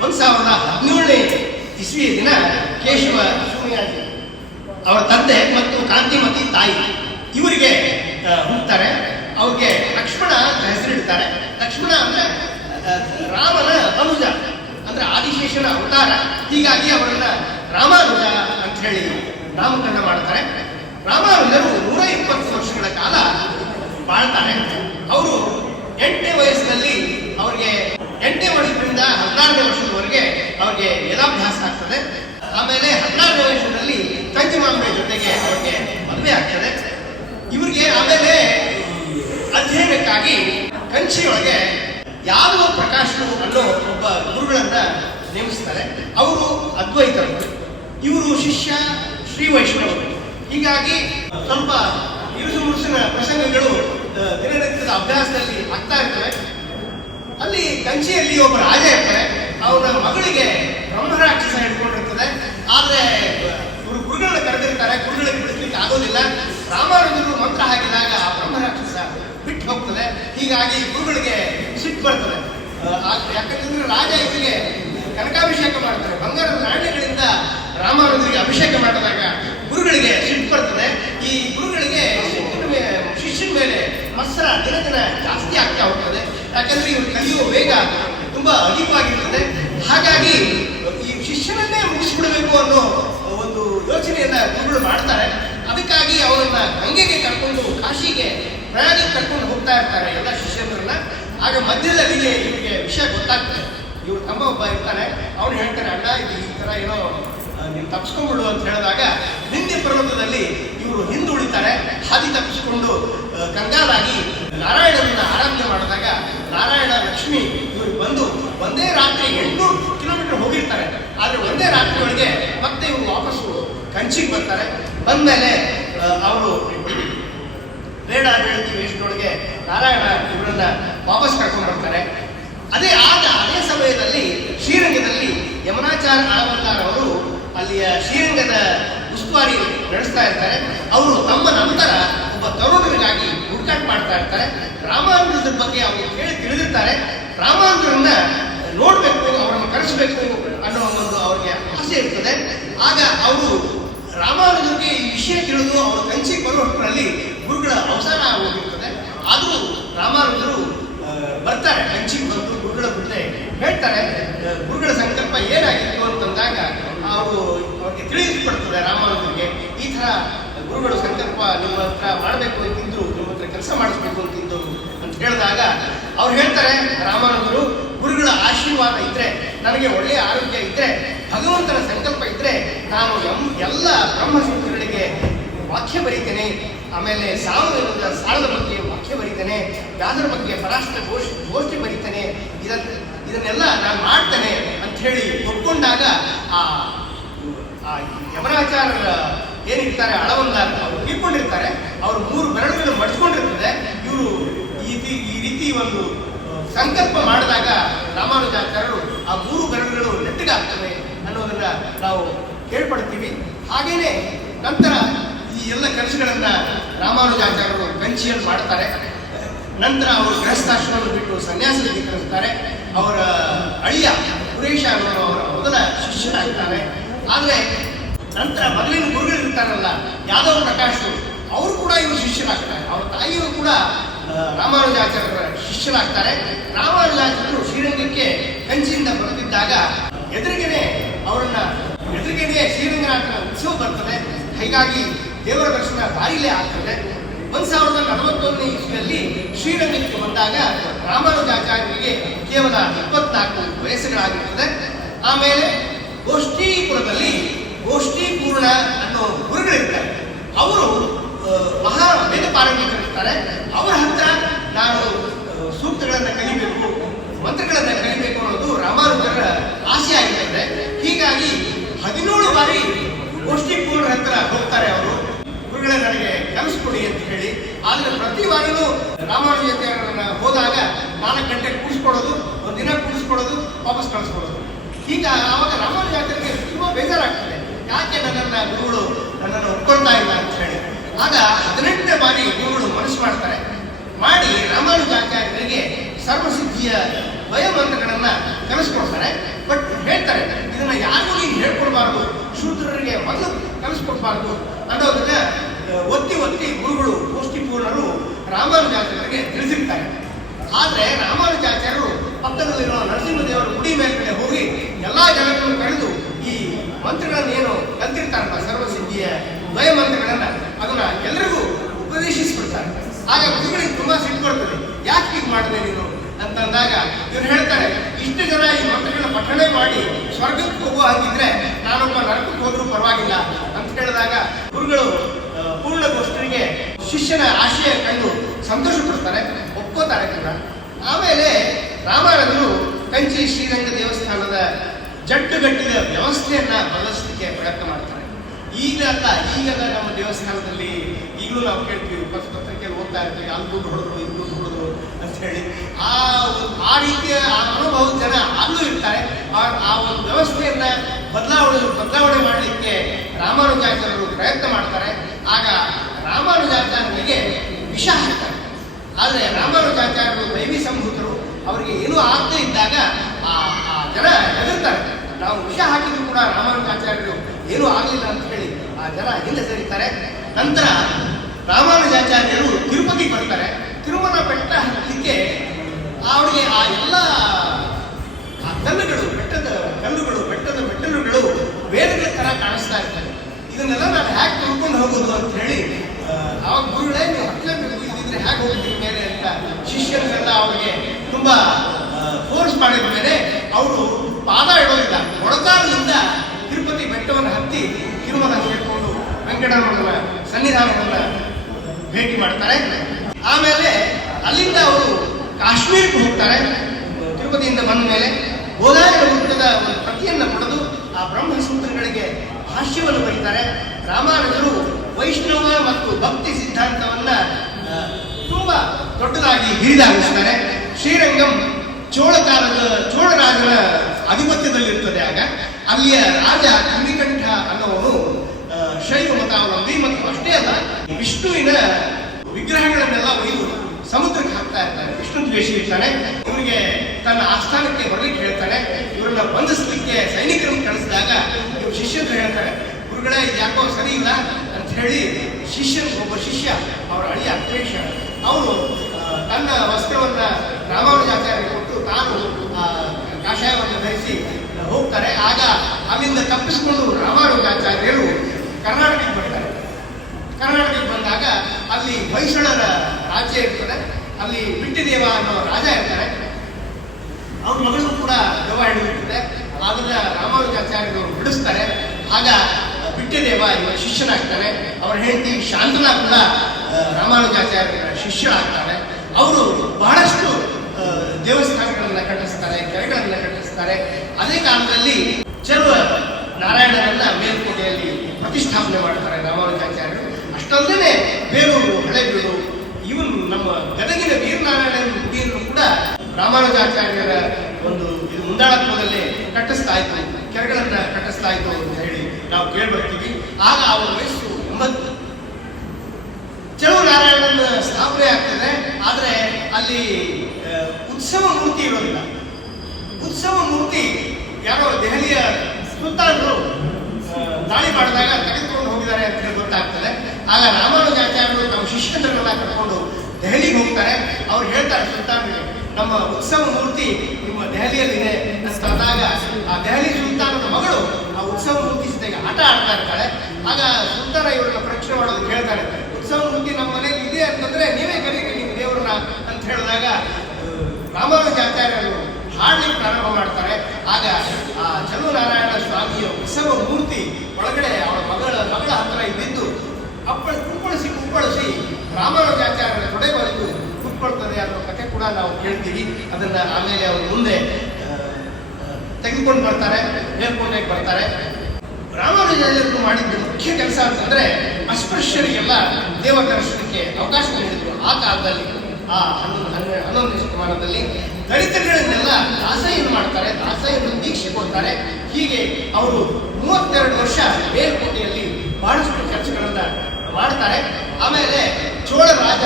1017ನೇ ಇಸ್ವಿಯ ದಿನ ಕೇಶವ ಸೂರ್ಯಾಜಿ ಅವರ ತಂದೆ ಮತ್ತು ಕಾಂತಿಮತಿ ತಾಯಿ ಇವರಿಗೆ ಹುಟ್ಟುತ್ತಾರೆ. ಅವ್ರಿಗೆ ಲಕ್ಷ್ಮಣ ಅಂತ ಹೆಸರಿಡ್ತಾರೆ. ಲಕ್ಷ್ಮಣ ಅಂದ್ರೆ ರಾಮನ ಅನುಜ, ಅಂದ್ರೆ ಆದಿಶೇಷನ ಅವತಾರ. ಹೀಗಾಗಿ ಅವರನ್ನ ರಾಮಾನುಜ ಅಂತ ಹೇಳಿ ನಾಮಕರಣ ಮಾಡ್ತಾರೆ. ರಾಮಾನುಜರು 120 ವರ್ಷಗಳ ಕಾಲ ಬಾಳ್ತಾರೆ. ಅವರು 8ನೇ ವಯಸ್ಸಿನಲ್ಲಿ, ಅವ್ರಿಗೆ 8ನೇ ವರ್ಷದಿಂದ 16ನೇ ವರ್ಷದವರೆಗೆ ಅವ್ರಿಗೆ ವೇದಾಭ್ಯಾಸ ಆಗ್ತದೆ. ಆಮೇಲೆ 16ನೇ ವಯಸ್ಸಿನಲ್ಲಿ ತಂಜಮಾಂಬೆ ಜೊತೆಗೆ ಅವ್ರಿಗೆ ಮದುವೆ ಆಗ್ತದೆ. ಇವರಿಗೆ ಆಮೇಲೆ ಅಧ್ಯಯನಕ್ಕಾಗಿ ಕಂಚಿಯೊಳಗೆ ಯಾದವ ಪ್ರಕಾಶರು ಅನ್ನೋ ಒಬ್ಬ ಗುರುಗಳನ್ನ ನೇಮಿಸ್ತಾರೆ. ಅವರು ಅದ್ವೈತರು, ಇವರು ಶಿಷ್ಯ ಶ್ರೀ ವೈಷ್ಣವರು. ಹೀಗಾಗಿ ಸ್ವಲ್ಪ ಇರುಸು ಮುರುಸಿನ ಪ್ರಸಂಗಗಳು ದಿನನಿತ್ಯದ ಅಭ್ಯಾಸದಲ್ಲಿ ಆಗ್ತಾ ಇರ್ತವೆ. ಅಲ್ಲಿ ಕಂಚಿಯಲ್ಲಿ ಒಬ್ಬ ರಾಜ ಇರ್ತಾರೆ. ಅವನ ಮಗಳಿಗೆ ಬ್ರಹ್ಮರಾಕ್ಷಸ ಹಿಡ್ಕೊಂಡಿರ್ತದೆ. ಆದ್ರೆ ಇವರು ಗುರುಗಳನ್ನ ಕರೆದಿರ್ತಾರೆ, ಗುರುಗಳಿಗೆ ಬಿಡಿಸ್ಲಿಕ್ಕೆ ಆಗೋದಿಲ್ಲ. ರಾಮಾನುಜರು ಮಂತ್ರ ಹಾಕಿದಾಗ ಆ ಬ್ರಹ್ಮರಾಕ್ಷಸ ಬಿಟ್ಟು ಹೋಗ್ತದೆ. ಹೀಗಾಗಿ ಗುರುಗಳಿಗೆ ಸಿಟ್ಟು ಬರ್ತದೆ. ಯಾಕಂತಂದ್ರೆ ರಾಜ ಇವರಿಗೆ ಕನಕಾಭಿಷೇಕ ಮಾಡ್ತಾರೆ. ಬಂಗಾರದ ನಾಣ್ಯಗಳಿಂದ ರಾಮಾನುಜರಿಗೆ ಅಭಿಷೇಕ ಮಾಡಿದಾಗ ಗುರುಗಳಿಗೆ ಸಿಟ್ಟು ಬರ್ತದೆ. ಈ ಗುರುಗಳಿಗೆ ಶಿಷ್ಯನ ಮೇಲೆ ಮತ್ಸರ ದಿನ ದಿನ ಜಾಸ್ತಿ ಆಗ್ತಾ ಹೋಗ್ತದೆ. ಯಾಕಂದ್ರೆ ಇವರು ಕಲಿಯುವ ವೇಗ ತುಂಬಾ ಅಧಿಕವಾಗಿರ್ತದೆ. ಹಾಗಾಗಿ ಈ ಶಿಷ್ಯನನ್ನೇ ಮುಗಿಸ್ಬಿಡಬೇಕು ಅನ್ನೋ ಒಂದು ಯೋಚನೆಯನ್ನ ಗುರುಗಳು ಮಾಡ್ತಾರೆ. ಅದಕ್ಕಾಗಿ ಅವರನ್ನ ಗಂಗೆಗೆ ಕರ್ಕೊಂಡು ಕಾಶಿಗೆ ಪ್ರಯಾಣಕ್ಕೆ ಕರ್ಕೊಂಡು ಹೋಗ್ತಾ ಇರ್ತಾರೆ ಎಲ್ಲ ಶಿಷ್ಯರನ್ನ. ಆಗ ಮಧ್ಯದಲ್ಲಿ ಇವರಿಗೆ ವಿಷಯ ಗೊತ್ತಾಗ್ತದೆ. ಇವ್ರು ತಮ್ಮ ಒಬ್ಬ ಇರ್ತಾನೆ, ಅವನು ಹೇಳ್ತಾನೆ, ಅಣ್ಣ ಇದು ಈ ಥರ ಏನೋ ನೀವು ತಪ್ಪಿಸ್ಕೊಂಡ್ಬಿಡು ಅಂತ ಹೇಳಿದಾಗ ನಿಂದೆ ಪರ್ವತದಲ್ಲಿ ಇವರು ಹಿಂದುಳಿತಾರೆ. ಹಾದಿ ತಪ್ಪಿಸ್ಕೊಂಡು ಕಂಗಾಲಾಗಿ ನಾರಾಯಣನ ಆರಾಧನೆ ಮಾಡಿದಾಗ ನಾರಾಯಣ ಲಕ್ಷ್ಮಿ ಇವ್ರಿಗೆ ಬಂದು ಒಂದೇ ರಾತ್ರಿ 800 ಕಿಲೋಮೀಟರ್ ಹೋಗಿರ್ತಾರೆ. ಆದರೆ ಒಂದೇ ರಾತ್ರಿ ಒಳಗೆ ಮತ್ತೆ ಇವರು ವಾಪಸ್ಸು ಕಂಚಿಗೆ ಬರ್ತಾರೆ. ಬಂದಮೇಲೆ ಅವರು ಬೇಡ ಬೆಳಗ್ಗೆ ವೇಷದೊಳಗೆ ನಾರಾಯಣ ಇವರನ್ನ ವಾಪಸ್ ಕರ್ಕೊಂಡು ಬರ್ತಾರೆ. ಅದೇ ಸಮಯದಲ್ಲಿ ಶ್ರೀರಂಗದಲ್ಲಿ ಯಮುನಾಚಾರ್ಯ ಆವಲ್ದಾರ್ ಅವರು ಅಲ್ಲಿಯ ಶ್ರೀರಂಗದ ಉಸ್ತುವಾರಿ ನಡೆಸ್ತಾ ಇರ್ತಾರೆ. ಅವರು ತಮ್ಮ ನಂತರ ಒಬ್ಬ ತರುಣರಿಗಾಗಿ ಹುಡುಕಾಟ ಮಾಡ್ತಾ ಇರ್ತಾರೆ. ರಾಮಾನುಜರ ಬಗ್ಗೆ ಅವರು ಕೇಳಿ ತಿಳಿದಿರ್ತಾರೆ. ರಾಮಾನುಜರನ್ನ ನೋಡ್ಬೇಕು, ಅವರನ್ನು ಕರೆಸಬೇಕು ಅನ್ನೋ ಒಂದು ಅವ್ರಿಗೆ ಆಸೆ ಇರ್ತದೆ. ಆಗ ಅವರು ರಾಮಾನುಜರಿಗೆ ಈ ವಿಷಯ ತಿಳಿದು ಅವರು ಕಂಚಿಗೆ ಬರುವಷ್ಟರಲ್ಲಿ ಗುರುಗಳ ಅವಸಾನ ಹೋಗಿರ್ತದೆ. ಆದರೂ ರಾಮಾನುಜರು ಬರ್ತಾರೆ, ಕಂಚಿಗೆ ಬಂದು ಗುರುಗಳ ಮುಂದೆ ಹೇಳ್ತಾರೆ ಗುರುಗಳ ಸಂಕಲ್ಪ ಏನಾಗಿತ್ತು ಅಂತಂದಾಗ ಅವ್ರಿಗೆ ತಿಳಿಸ್ಕೊಡ್ತದೆ ರಾಮಾನುಜರಿಗೆ. ಈ ಥರ ಗುರುಗಳು ಸಂಕಲ್ಪ ನಿಮ್ಮ ಹತ್ರ ಮಾಡಬೇಕು ಅಂತಿದ್ರು, ನಿಮ್ಮ ಹತ್ರ ಕೆಲಸ ಮಾಡಿಸ್ಬೇಕು ಅಂತಿದ್ದು ಅಂತ ಹೇಳಿದಾಗ ಅವ್ರು ಹೇಳ್ತಾರೆ ರಾಮಾನುಜರು, ಗುರುಗಳ ಆಶೀರ್ವಾದ ಇದ್ರೆ, ನನಗೆ ಒಳ್ಳೆಯ ಆರೋಗ್ಯ ಇದ್ರೆ, ಭಗವಂತನ ಸಂಕಲ್ಪ ಇದ್ರೆ ನಾನು ಎಲ್ಲ ಬ್ರಹ್ಮಸೂತ್ರಗಳಿಗೆ ವಾಕ್ಯ ಬರೀತೇನೆ. ಆಮೇಲೆ ಸಾಲದ ಬಗ್ಗೆ ವಾಕ್ಯ ಬರೀತೇನೆ, ವ್ಯಾಸರ ಬಗ್ಗೆ ಪರಾಷ್ಟ ಗೋಷ್ಠಿ ಬರೀತೇನೆ. ಇದನ್ನೆಲ್ಲ ನಾನು ಮಾಡ್ತೇನೆ ಅಂತ ಹೇಳಿ ಒಪ್ಕೊಂಡಾಗ ಆ ಯಮನಾಚಾರ್ಯರ ಏನಿರ್ತಾರೆ ಅಳವಲ್ದಾರ ಅವರು ತೀರ್ಕೊಂಡಿರ್ತಾರೆ. ಅವರು 3 ಬೆರಳುಗಳು ಮಡ್ಸ್ಕೊಂಡಿರ್ತದೆ. ಇವರು ಈ ರೀತಿ ಒಂದು ಸಂಕಲ್ಪ ಮಾಡಿದಾಗ ರಾಮಾನುಜಾಚಾರ್ಯರು ಆ 3 ಬೆರಳುಗಳು ನೆಟ್ಟಗಾಗ್ತವೆ ಅನ್ನೋದನ್ನ ನಾವು ಕೇಳ್ಪಡ್ತೀವಿ. ಹಾಗೇನೆ ನಂತರ ಈ ಎಲ್ಲ ಕೆಲಸಗಳನ್ನ ರಾಮಾನುಜಾಚಾರ್ಯರು ಕಂಚಿಯಲ್ಲಿ ಮಾಡ್ತಾರೆ. ನಂತರ ಅವರು ಗೃಹಸ್ಥಾಶ್ರಮವನ್ನು ಬಿಟ್ಟು ಸನ್ಯಾಸರಿಗೆ ಕಳಿಸ್ತಾರೆ. ಅವರ ಅಳಿಯ ಪುರೇಶ ಅನ್ನೋರು ಅವರ ಮೊದಲ ಶಿಷ್ಯರಾಗ್ತಾರೆ. ಆದರೆ ನಂತರ ಮೊದಲಿನ ಗುರುಗಳು ಇರ್ತಾರಲ್ಲ ಯಾದವ ಪ್ರಕಾಶ್, ಅವರು ಕೂಡ ಇವರು ಶಿಷ್ಯರಾಗ್ತಾರೆ. ಅವರ ತಾಯಿಯವರು ಕೂಡ ರಾಮಾನುಜಾಚಾರ್ಯರ ಶಿಷ್ಯರಾಗ್ತಾರೆ. ರಾಮಾನುಜಾಚಾರ್ಯರು ಶ್ರೀರಂಗಕ್ಕೆ ಕಂಚಿಯಿಂದ ಬರುತ್ತಿದ್ದಾಗ ಎದುರಿಗೇನೆ ಶ್ರೀರಂಗನಾಥನ ಉತ್ಸವ ಬರ್ತದೆ. ಹೀಗಾಗಿ ದೇವರ ದರ್ಶನ ದಾರಿಲೇ ಆಗ್ತದೆ. 1041ನೇ ಇಸ್ವಿಯಲ್ಲಿ ಶ್ರೀರಂಗಕ್ಕೆ ಬಂದಾಗ ರಾಮಾನುಜಾಚಾರ್ಯರಿಗೆ ಕೇವಲ 24 ವಯಸ್ಸುಗಳಾಗಿರ್ತದೆ. ಆಮೇಲೆ ಗೋಷ್ಠೀಪುರದಲ್ಲಿ ಗೋಷ್ಠೀಪೂರ್ಣ ಅನ್ನೋ ಗುರುಗಳಿರ್ತಾರೆ. ಅವರು ಮಹಾ ವೇದ ಪಾರಂಗಿಕರಿರ್ತಾರೆ. ಅವರ ಹತ್ರ ನಾನು ಸೂಕ್ತಗಳನ್ನು ಕಲಿಬೇಕು, ಮಂತ್ರಗಳನ್ನು ಕಲಿಬೇಕು ಅನ್ನೋದು ರಾಮಾನುಜರ ಆಸೆ ಆಗಿರ್ತದೆ. ಹೀಗಾಗಿ 17 ಬಾರಿ ಗೋಷ್ಠೀಪೂರ್ಣರ ಹತ್ರ ಹೋಗ್ತಾರೆ ಅವರು, ಗುರುಗಳೇ ನನಗೆ ಕಲಿಸ್ಕೊಡಿ ಅಂತ ಹೇಳಿ. ಆದರೆ ಪ್ರತಿ ಬಾರಿನೂ ರಾಮಾನುಜಾಚಾರ್ಯರನ್ನ ಹೋದಾಗ 4 ಗಂಟೆ ಕೂಡಿಸ್ಕೊಡೋದು, ಒಂದಿನ ಕೂಡಿಸ್ಕೊಡೋದು, ವಾಪಸ್ ಕಳಿಸ್ಕೊಡೋದು. ಈಗ ಆವಾಗ ರಾಮಾನುಜಾಚಾರ್ಯರಿಗೆ ತುಂಬಾ ಬೇಜಾರಾಗ್ತದೆ, ಯಾಕೆ ಗುರುಗಳು ನನ್ನನ್ನು ಒಪ್ಕೊಳ್ತಾ ಇಲ್ಲ ಅಂತ ಹೇಳಿ. ಆಗ 18ನೇ ಬಾರಿ ಗುರುಗಳು ಮನಸ್ಸು ಮಾಡಿ ರಾಮಾನುಜಾಚಾರ್ಯರಿಗೆ ಸರ್ವಸಿದ್ಧಿಯ ವಯಮಂತ್ರಗಳನ್ನ ಕಲಿಸ್ಕೊಡ್ತಾರೆ. ಬಟ್ ಹೇಳ್ತಾರೆ ಇದನ್ನ ಯಾರಿಗೂ ನೀನು ಹೇಳ್ಕೊಡ್ಬಾರ್ದು, ಶೂದ್ರರಿಗೆ ಮೊದಲು ಕಲಿಸ್ಕೊಡ್ಬಾರ್ದು ಅನ್ನೋದನ್ನ ಒತ್ತಿ ಗುರುಗಳು ಗೋಷ್ಠೀಪೂರ್ಣರು ರಾಮಾನುಜಾಚಾರ್ಯರಿಗೆ ತಿಳಿಸಿರ್ತಾರೆ. ಆದರೆ ರಾಮಾನುಜಾಚಾರ್ಯರು ಪಕ್ಕದಲ್ಲಿರೋ ನರಸಿಂಹದೇವರ ಗುಡಿ ಮೇಲ್ಗಡೆ ಹೋಗಿ ಎಲ್ಲಾ ಜನಗಳನ್ನು ಕರೆದು ಈ ಮಂತ್ರಗಳನ್ನೇನು ಕಲ್ತಿರ್ತಾರಲ್ಲ ಸರ್ವಸಿದ್ಧಿಯ ದ್ವಯ ಮಂತ್ರಗಳನ್ನ ಅದನ್ನ ಎಲ್ಲರಿಗೂ ಉಪದೇಶಿಸ್ಬಿಡ್ತಾರೆ. ಆಗ ಗುರುಗಳಿಗೆ ತುಂಬಾ ಸಿಟ್ಟು ಬರ್ತದೆ, ಯಾಕೆ ಹೀಗೆ ಮಾಡಿದೆ ನೀನು ಅಂತಂದಾಗ ಇವ್ರು ಹೇಳ್ತಾರೆ, ಇಷ್ಟು ಜನ ಈ ಮಂತ್ರಗಳನ್ನ ಪಠಣೆ ಮಾಡಿ ಸ್ವರ್ಗಕ್ಕೆ ಹೋಗುವ ಹಾಗಿದ್ರೆ ನಾನೊಬ್ಬ ನರಕಕ್ಕೆ ಹೋದ್ರೂ ಪರವಾಗಿಲ್ಲ ಅಂತ ಹೇಳಿದಾಗ ಗುರುಗಳು ಪೂರ್ಣಗೋಷ್ಠರಿಗೆ ಶಿಷ್ಯನ ಆಶಯ ಕಂಡು ಸಂತೋಷ ಪಡ್ತಾರೆ, ಒಪ್ಕೋತಾರೆ ಕೂಡ. ಆಮೇಲೆ ರಾಮಾನುಜರು ಕಂಚಿ ಶ್ರೀರಂಗ ದೇವಸ್ಥಾನದ ಜಟ್ಟುಗಟ್ಟಿದ ವ್ಯವಸ್ಥೆಯನ್ನ ಬದಲಿಸಲಿಕ್ಕೆ ಪ್ರಯತ್ನ ಮಾಡ್ತಾರೆ. ಈಗೆಲ್ಲ ನಮ್ಮ ದೇವಸ್ಥಾನದಲ್ಲಿ ಈಗಲೂ ನಾವು ಕೇಳ್ತೀವಿ, ಪತ್ರಿಕೆಯಲ್ಲಿ ಓದ್ತಾ ಇರ್ತೀವಿ, ಅಲ್ಲಿ ದುಡ್ಡು ಹೊಡೆದ್ರು ಇಲ್ಲಿ ದುಡ್ಡು ಹೊಡೆದ್ರು ಅಂತ ಹೇಳಿ. ಆ ರೀತಿಯ ಅನುಭವದ ಜನ ಅಲ್ಲೂ ಇರ್ತಾರೆ. ಆ ಒಂದು ವ್ಯವಸ್ಥೆಯನ್ನ ಬದಲಾವಣೆ ಮಾಡಲಿಕ್ಕೆ ರಾಮಾನುಜಾಚಾರ್ಯರು ಪ್ರಯತ್ನ ಮಾಡ್ತಾರೆ. ಆಗ ರಾಮಾನುಜಾಚಾರ್ಯರಿಗೆ ವಿಷ ಹಾಕ್ತಾರೆ. ಆದರೆ ರಾಮಾನುಜಾಚಾರ್ಯರು ದೈವಿ ಸಂಭೂತರು, ಅವರಿಗೆ ಏನೂ ಆಗದೆ ಇದ್ದಾಗ ಆ ಜನ ಹೆದರ್ತಾರೆ. ನಾವು ವಿಷ ಹಾಕಿದ್ರು ಕೂಡ ರಾಮಾನುಜಾಚಾರ್ಯರು ಏನೂ ಆಗಲಿಲ್ಲ ಅಂತ ಹೇಳಿ ಆ ಜನ ಹಿಂದೆ ಸರಿತಾರೆ. ನಂತರ ರಾಮಾನುಜಾಚಾರ್ಯರು ತಿರುಪತಿಗೆ ಬರ್ತಾರೆ. ತಿರುಮಲ ಬೆಟ್ಟ ಹತ್ತಲಿಕ್ಕೆ ಅವರಿಗೆ ಆ ಎಲ್ಲ ಕಲ್ಲುಗಳು, ಬೆಟ್ಟದ ಕಲ್ಲುಗಳು, ಬೆಟ್ಟದ ಮೆಟ್ಟಲುಗಳು ವೇದಗಳ ತರ ಕಾಣಿಸ್ತಾ ಇರ್ತವೆ. ಇದನ್ನೆಲ್ಲ ನಾನು ಹ್ಯಾಕ್ ತಿಳ್ಕೊಂಡು ಹೋಗೋದು ಅಂತ ಹೇಳಿ ಅವಾಗ ಗುರುಗಳೇ ನೀವು ಹತ್ತಲೇಬೇಕು, ಇದ್ದಿದ್ರೆ ಹ್ಯಾಕ್ ಹೋಗ್ತೀವಿ ಮೇಲೆ ಅಂತ ಶಿಷ್ಯರಿಗೆಲ್ಲ ಅವರಿಗೆ ತುಂಬಾ ಫೋರ್ಸ್ ಮಾಡಿದ ಮೇಲೆ ಅವರು ಪಾದ ಇಡೋದಿಲ್ಲ, ಮೊಳಕಾಲಿನಿಂದ ತಿರುಪತಿ ಬೆಟ್ಟವನ್ನು ಹತ್ತಿ ತಿರುಮಲ ಸೇರಿಕೊಂಡು ವೆಂಕಟರಮಣನ ಸನ್ನಿಧಾನವನ್ನ ಭೇಟಿ ಮಾಡ್ತಾರೆ. ಆಮೇಲೆ ಅಲ್ಲಿಂದ ಅವರು ಕಾಶ್ಮೀರಕ್ಕೆ ಹೋಗ್ತಾರೆ. ತಿರುಪತಿಯಿಂದ ಬಂದ ಮೇಲೆ ಗೋದಾವರಿ ವೃತ್ತದ ಒಂದು ಪ್ರತಿಯನ್ನು ಪಡೆದು ಆ ಬ್ರಹ್ಮಸೂತ್ರಗಳಿಗೆ ಭಾಷ್ಯವನ್ನು ಬರೀತಾರೆ. ರಾಮಾನುಜರು ವೈಷ್ಣವ ಮತ್ತು ಭಕ್ತಿ ಸಿದ್ಧಾಂತವನ್ನ ತುಂಬಾ ದೊಡ್ಡದಾಗಿ ಹಿರಿದಾಗಿಸ್ತಾರೆ. ಶ್ರೀರಂಗಂ ಚೋಳರಾಜನ ಆಧಿಪತ್ಯದಲ್ಲಿರ್ತದೆ. ಆಗ ಅಲ್ಲಿಯ ರಾಜ ಕುಮಿಕಂಠ ಅನ್ನೋನು ಶೈವ ಮತಾವಲಂಬಿ ಮತ್ತು ಅಷ್ಟೇ ಅಲ್ಲ, ವಿಷ್ಣುವಿನ ವಿಗ್ರಹಗಳನ್ನೆಲ್ಲ ಒಯ್ದು ಸಮುದ್ರಕ್ಕೆ ಹಾಕ್ತಾ ಇರ್ತಾರೆ. ವಿಷ್ಣು ದ್ವೇಷಿ ಇರ್ತಾನೆ. ಇವರಿಗೆ ತನ್ನ ಆಸ್ಥಾನಕ್ಕೆ ಬರ್ಲಿಕ್ಕೆ ಹೇಳ್ತಾನೆ. ಇವರನ್ನ ಬಂಧಿಸಲಿಕ್ಕೆ ಸೈನಿಕರನ್ನು ಕಳಿಸಿದಾಗ ಇವರು ಶಿಷ್ಯರು ಹೇಳ್ತಾರೆ, ಗುರುಗಳೇ ಇದು ಯಾಕೋ ಸರಿ ಇಲ್ಲ ಅಂತ ಹೇಳಿ ಒಬ್ಬ ಶಿಷ್ಯ ಅವರ ಅಳಿಯ ಅಕ್ಲೇಶ ಅವನು ತನ್ನ ವಸ್ತ್ರವನ್ನ ರಾಮಾನುಜಾಚಾರ್ಯ ಕೊಟ್ಟು ತಾನು ಕಾಷಾಯವನ್ನು ಧರಿಸಿ ಹೋಗ್ತಾರೆ. ಆಗ ಅಲ್ಲಿಂದ ತಪ್ಪಿಸಿಕೊಂಡು ರಾಮಾನುಜಾಚಾರ್ಯರು ಕರ್ನಾಟಕಕ್ಕೆ ಬರ್ತಾರೆ. ಕರ್ನಾಟಕಕ್ಕೆ ಬಂದಾಗ ಅಲ್ಲಿ ಹೊಯ್ಸಳರ ರಾಜ್ಯ ಇರ್ತದೆ. ಅಲ್ಲಿ ಬಿಟ್ಟಿದೇವ ಅನ್ನೋ ರಾಜ ಇರ್ತಾರೆ. ಅವ್ರ ಮಗಳು ಕೂಡ ದೆವ್ವ ಹಿಡಿದಿರ್ತದೆ. ಅದನ್ನ ರಾಮಾನುಜಾಚಾರ್ಯರು ಬಿಡಿಸ್ತಾರೆ. ಆಗ ಬಿಟ್ಟಿದೇವ ಇವ ಶಿಷ್ಯನಾಗ್ತಾನೆ. ಅವರ ಹೆಂಡತಿ ಶಾಂತನಾ ಕೂಡ ರಾಮಾನುಜಾಚಾರ್ಯರ ಶಿಷ್ಯರಾಗ್ತಾರೆ. ಅವರು ಬಹಳಷ್ಟು ದೇವಸ್ಥಾನಗಳನ್ನ ಕಟ್ಟಿಸ್ತಾರೆ, ಕೆರೆಗಳನ್ನ ಕಟ್ಟಿಸ್ತಾರೆ. ಅದೇ ಕಾಲದಲ್ಲಿ ಚಲುವ ನಾರಾಯಣರನ್ನ ಮೇಲ್ಕೋಟೆಯಲ್ಲಿ ಪ್ರತಿಷ್ಠಾಪನೆ ಮಾಡ್ತಾರೆ ರಾಮಾನುಜಾಚಾರ್ಯರು. ಅಷ್ಟಲ್ಲದೆ ಬೇಲೂರು, ಹಳೆಬೀಡು, ಇವನ್ ನಮ್ಮ ಗದಗಿನ ವೀರನಾರಾಯಣ ಗುಡಿಯನ್ನು ಕೂಡ ರಾಮಾನುಜಾಚಾರ್ಯರ ಒಂದು ಇದು ಮುಂದಾಳತ್ವದಲ್ಲಿ ಕಟ್ಟಿಸ್ತಾ ಇತ್ತು, ಕೆರೆಗಳನ್ನ ಕಟ್ಟಿಸ್ತಾ ಇತ್ತು ಅಂತ ಹೇಳಿ ನಾವು ಕೇಳ್ಬರ್ತೀವಿ. ಆಗ ಅವರ ವಯಸ್ಸು 80. ಚಲುವ ನಾರಾಯಣನ ಸ್ಥಾಪನೆ ಆಗ್ತದೆ. ಆದ್ರೆ ಅಲ್ಲಿ ಉತ್ಸವ ಮೂರ್ತಿ ಇರೋದಿಲ್ಲ. ಉತ್ಸವ ಮೂರ್ತಿ ಯಾರೋ ದೆಹಲಿಯ ಸುಲ್ತಾನರು ದಾಳಿ ಮಾಡಿದಾಗ ತೆಗೆದುಕೊಂಡು ಹೋಗಿದ್ದಾರೆ ಅಂತ ಹೇಳಿ ಗೊತ್ತಾಗ್ತದೆ. ಆಗ ರಾಮಾನುಜಾಚಾರ್ಯರು ತಮ್ಮ ಶಿಷ್ಯರನ್ನೆಲ್ಲ ಕರ್ಕೊಂಡು ದೆಹಲಿಗೆ ಹೋಗ್ತಾರೆ. ಅವ್ರು ಹೇಳ್ತಾರೆ ಸುಲ್ತಾನ್ಗೆ, ನಮ್ಮ ಉತ್ಸವ ಮೂರ್ತಿ ನಿಮ್ಮ ದೆಹಲಿಯಲ್ಲಿದೆ ಅಂತ ಅಂದಾಗ ಆ ದೆಹಲಿ ಸುಲ್ತಾನದ ಮಗಳು ಆ ಉತ್ಸವ ಮೂರ್ತಿ ಜೊತೆಗೆ ಆಟ ಆಡ್ತಾ ಇರ್ತಾಳೆ. ಆಗ ಸುಲ್ತಾನ ಇವರನ್ನ ಪರೀಕ್ಷೆ ಮಾಡೋದು ಕೇಳ್ತಾರೆ, ಉತ್ಸವ ಮೂರ್ತಿ ನಮ್ಮ ಮನೇಲಿ ಇದೆ ಅಂತಂದ್ರೆ ನೀವೇ ಕರೀರಿ ನಿಮ್ಮ ದೇವರನ್ನ ಅಂತ ಹೇಳಿದಾಗ ರಾಮಾನುಜಾಚಾರ್ಯರು ಹಾಡ್ಲಿಕ್ಕೆ ಪ್ರಾರಂಭ ಮಾಡ್ತಾರೆ. ಆಗ ಆ ಚಲುವನಾರಾಯಣ ಸ್ವಾಮಿಯ ಉತ್ಸವ ಮೂರ್ತಿ ಒಳಗಡೆ ಅವಳ ಮಗಳ ಹತ್ರ ಇದ್ದಿದ್ದು ಕುಪ್ಪಳಿಸಿ ರಾಮಾನುಜಾಚಾರ್ಯರ ತೊಡೆ ಬರೆದು ಕೂತ್ಕೊಳ್ತದೆ ಅನ್ನೋ ಕಥೆ ಕೂಡ ನಾವು ಕೇಳ್ತೀವಿ. ಅದನ್ನ ಆಮೇಲೆ ಅವರು ಮುಂದೆ ತೆಗೆದುಕೊಂಡು ಬರ್ತಾರೆ, ಮೇಲ್ಕೋಟೆಗೆ ಬರ್ತಾರೆ. ರಾಮಾನುಜಾಚಾರ್ಯರು ಮಾಡಿದ್ದು ಮುಖ್ಯ ಕೆಲಸ ಅಂತಂದ್ರೆ ಅಸ್ಪೃಶ್ಯರಿಗೆಲ್ಲ ದೇವ ದರ್ಶನಕ್ಕೆ ಅವಕಾಶ ನೀಡಿದ್ರು. ಆ ಕಾಲದಲ್ಲಿ ಆ 11ನೇ ಶತಮಾನದಲ್ಲಿ ದಲಿತಗಳನ್ನೆಲ್ಲ ದಾಸಯ್ಯನ ಮಾಡ್ತಾರೆ, ದಾಸಯ್ಯನ ದೀಕ್ಷೆ ಕೊಡ್ತಾರೆ. ಹೀಗೆ ಅವರು 32 ವರ್ಷ ಮೇಲ್ಕೋಟೆಯಲ್ಲಿ ಬಹಳಷ್ಟು ಕೆಲಸಗಳನ್ನ ಮಾಡ್ತಾರೆ. ಆಮೇಲೆ ಚೋಳ ರಾಜ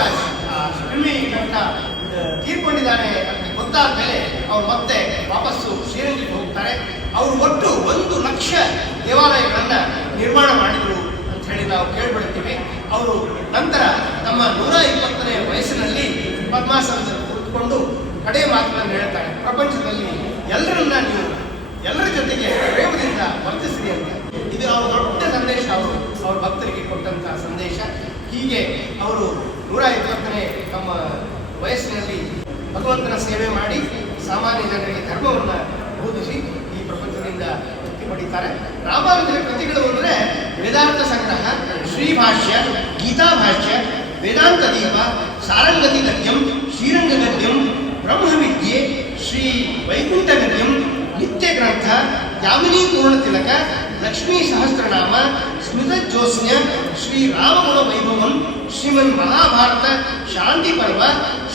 ಶ್ರೀಕಂಠ ತೀರ್ಕೊಂಡಿದ್ದಾನೆ ಅಂತ ಗೊತ್ತಾದ ಮೇಲೆ ಅವ್ರು ಮತ್ತೆ ವಾಪಸ್ಸು ಶ್ರೀರಂಗಕ್ಕೆ ಹೋಗ್ತಾರೆ. ಅವರು ಒಟ್ಟು 1 ಲಕ್ಷ ದೇವಾಲಯಗಳನ್ನ ನಿರ್ಮಾಣ ಮಾಡಿದ್ರು ಅಂತ ಹೇಳಿ ನಾವು ಕೇಳ್ಬಿಡ್ತೀವಿ. ಅವರು ನಂತರ ತಮ್ಮ 120ನೇ ವಯಸ್ಸಿನಲ್ಲಿ ಪದ್ಮಾಸನದಲ್ಲಿ ಕುಳಿತುಕೊಂಡು ಕಡೆ ಮಾತುಗಳನ್ನು ಹೇಳ್ತಾರೆ, ಪ್ರಪಂಚದಲ್ಲಿ ಎಲ್ಲರನ್ನ ನೀವು ಎಲ್ಲರ ಜೊತೆಗೆ ಪ್ರೇಮದಿಂದ ವರ್ತಿಸಿರಿ ಅಂತ. ಇದು ಅವರ ದೊಡ್ಡ ಸಂದೇಶ, ಅವ್ರ ಭಕ್ತರಿಗೆ ಕೊಟ್ಟಂತಹ ಸಂದೇಶ. ಹೀಗೆ ಅವರು 120ನೇ ತಮ್ಮ ವಯಸ್ಸಿನಲ್ಲಿ ಭಗವಂತನ ಸೇವೆ ಮಾಡಿ ಸಾಮಾನ್ಯ ಜನರಿಗೆ ಧರ್ಮವನ್ನು ಬೋಧಿಸಿ ಈ ಪ್ರಪಂಚದಿಂದ ಮುಕ್ತಿ ಪಡೀತಾರೆ. ರಾಮಾನುಜರ ಕೃತಿಗಳು ಅಂದರೆ ವೇದಾಂತ ಸಂಗ್ರಹ, ಶ್ರೀಭಾಷ್ಯ, ಗೀತಾಭಾಷ್ಯ, ವೇದಾಂತ ದೀಪ, ಸಾರಂಗತಿ ಗದ್ಯಂ, ಶ್ರೀರಂಗ ಗದ್ಯಂ, ಬ್ರಹ್ಮವಿದ್ಯೆ, ಶ್ರೀ ವೈಕುಂಠ ಗದ್ಯಂ, ನಿತ್ಯ ಗ್ರಂಥ, ಯಾಮಿನಿ ಪೂರ್ಣ ತಿಲಕ, ಲಕ್ಷ್ಮೀ ಸಹಸ್ರನಾಮ, ಸ್ಮಿತ ಜ್ಯೋತ್ಸ್ನ, ಶ್ರೀ ರಾಮಗುಣ ವೈಭವಂ, ಶ್ರೀಮನ್ ಮಹಾಭಾರತ ಶಾಂತಿ ಪರ್ವ,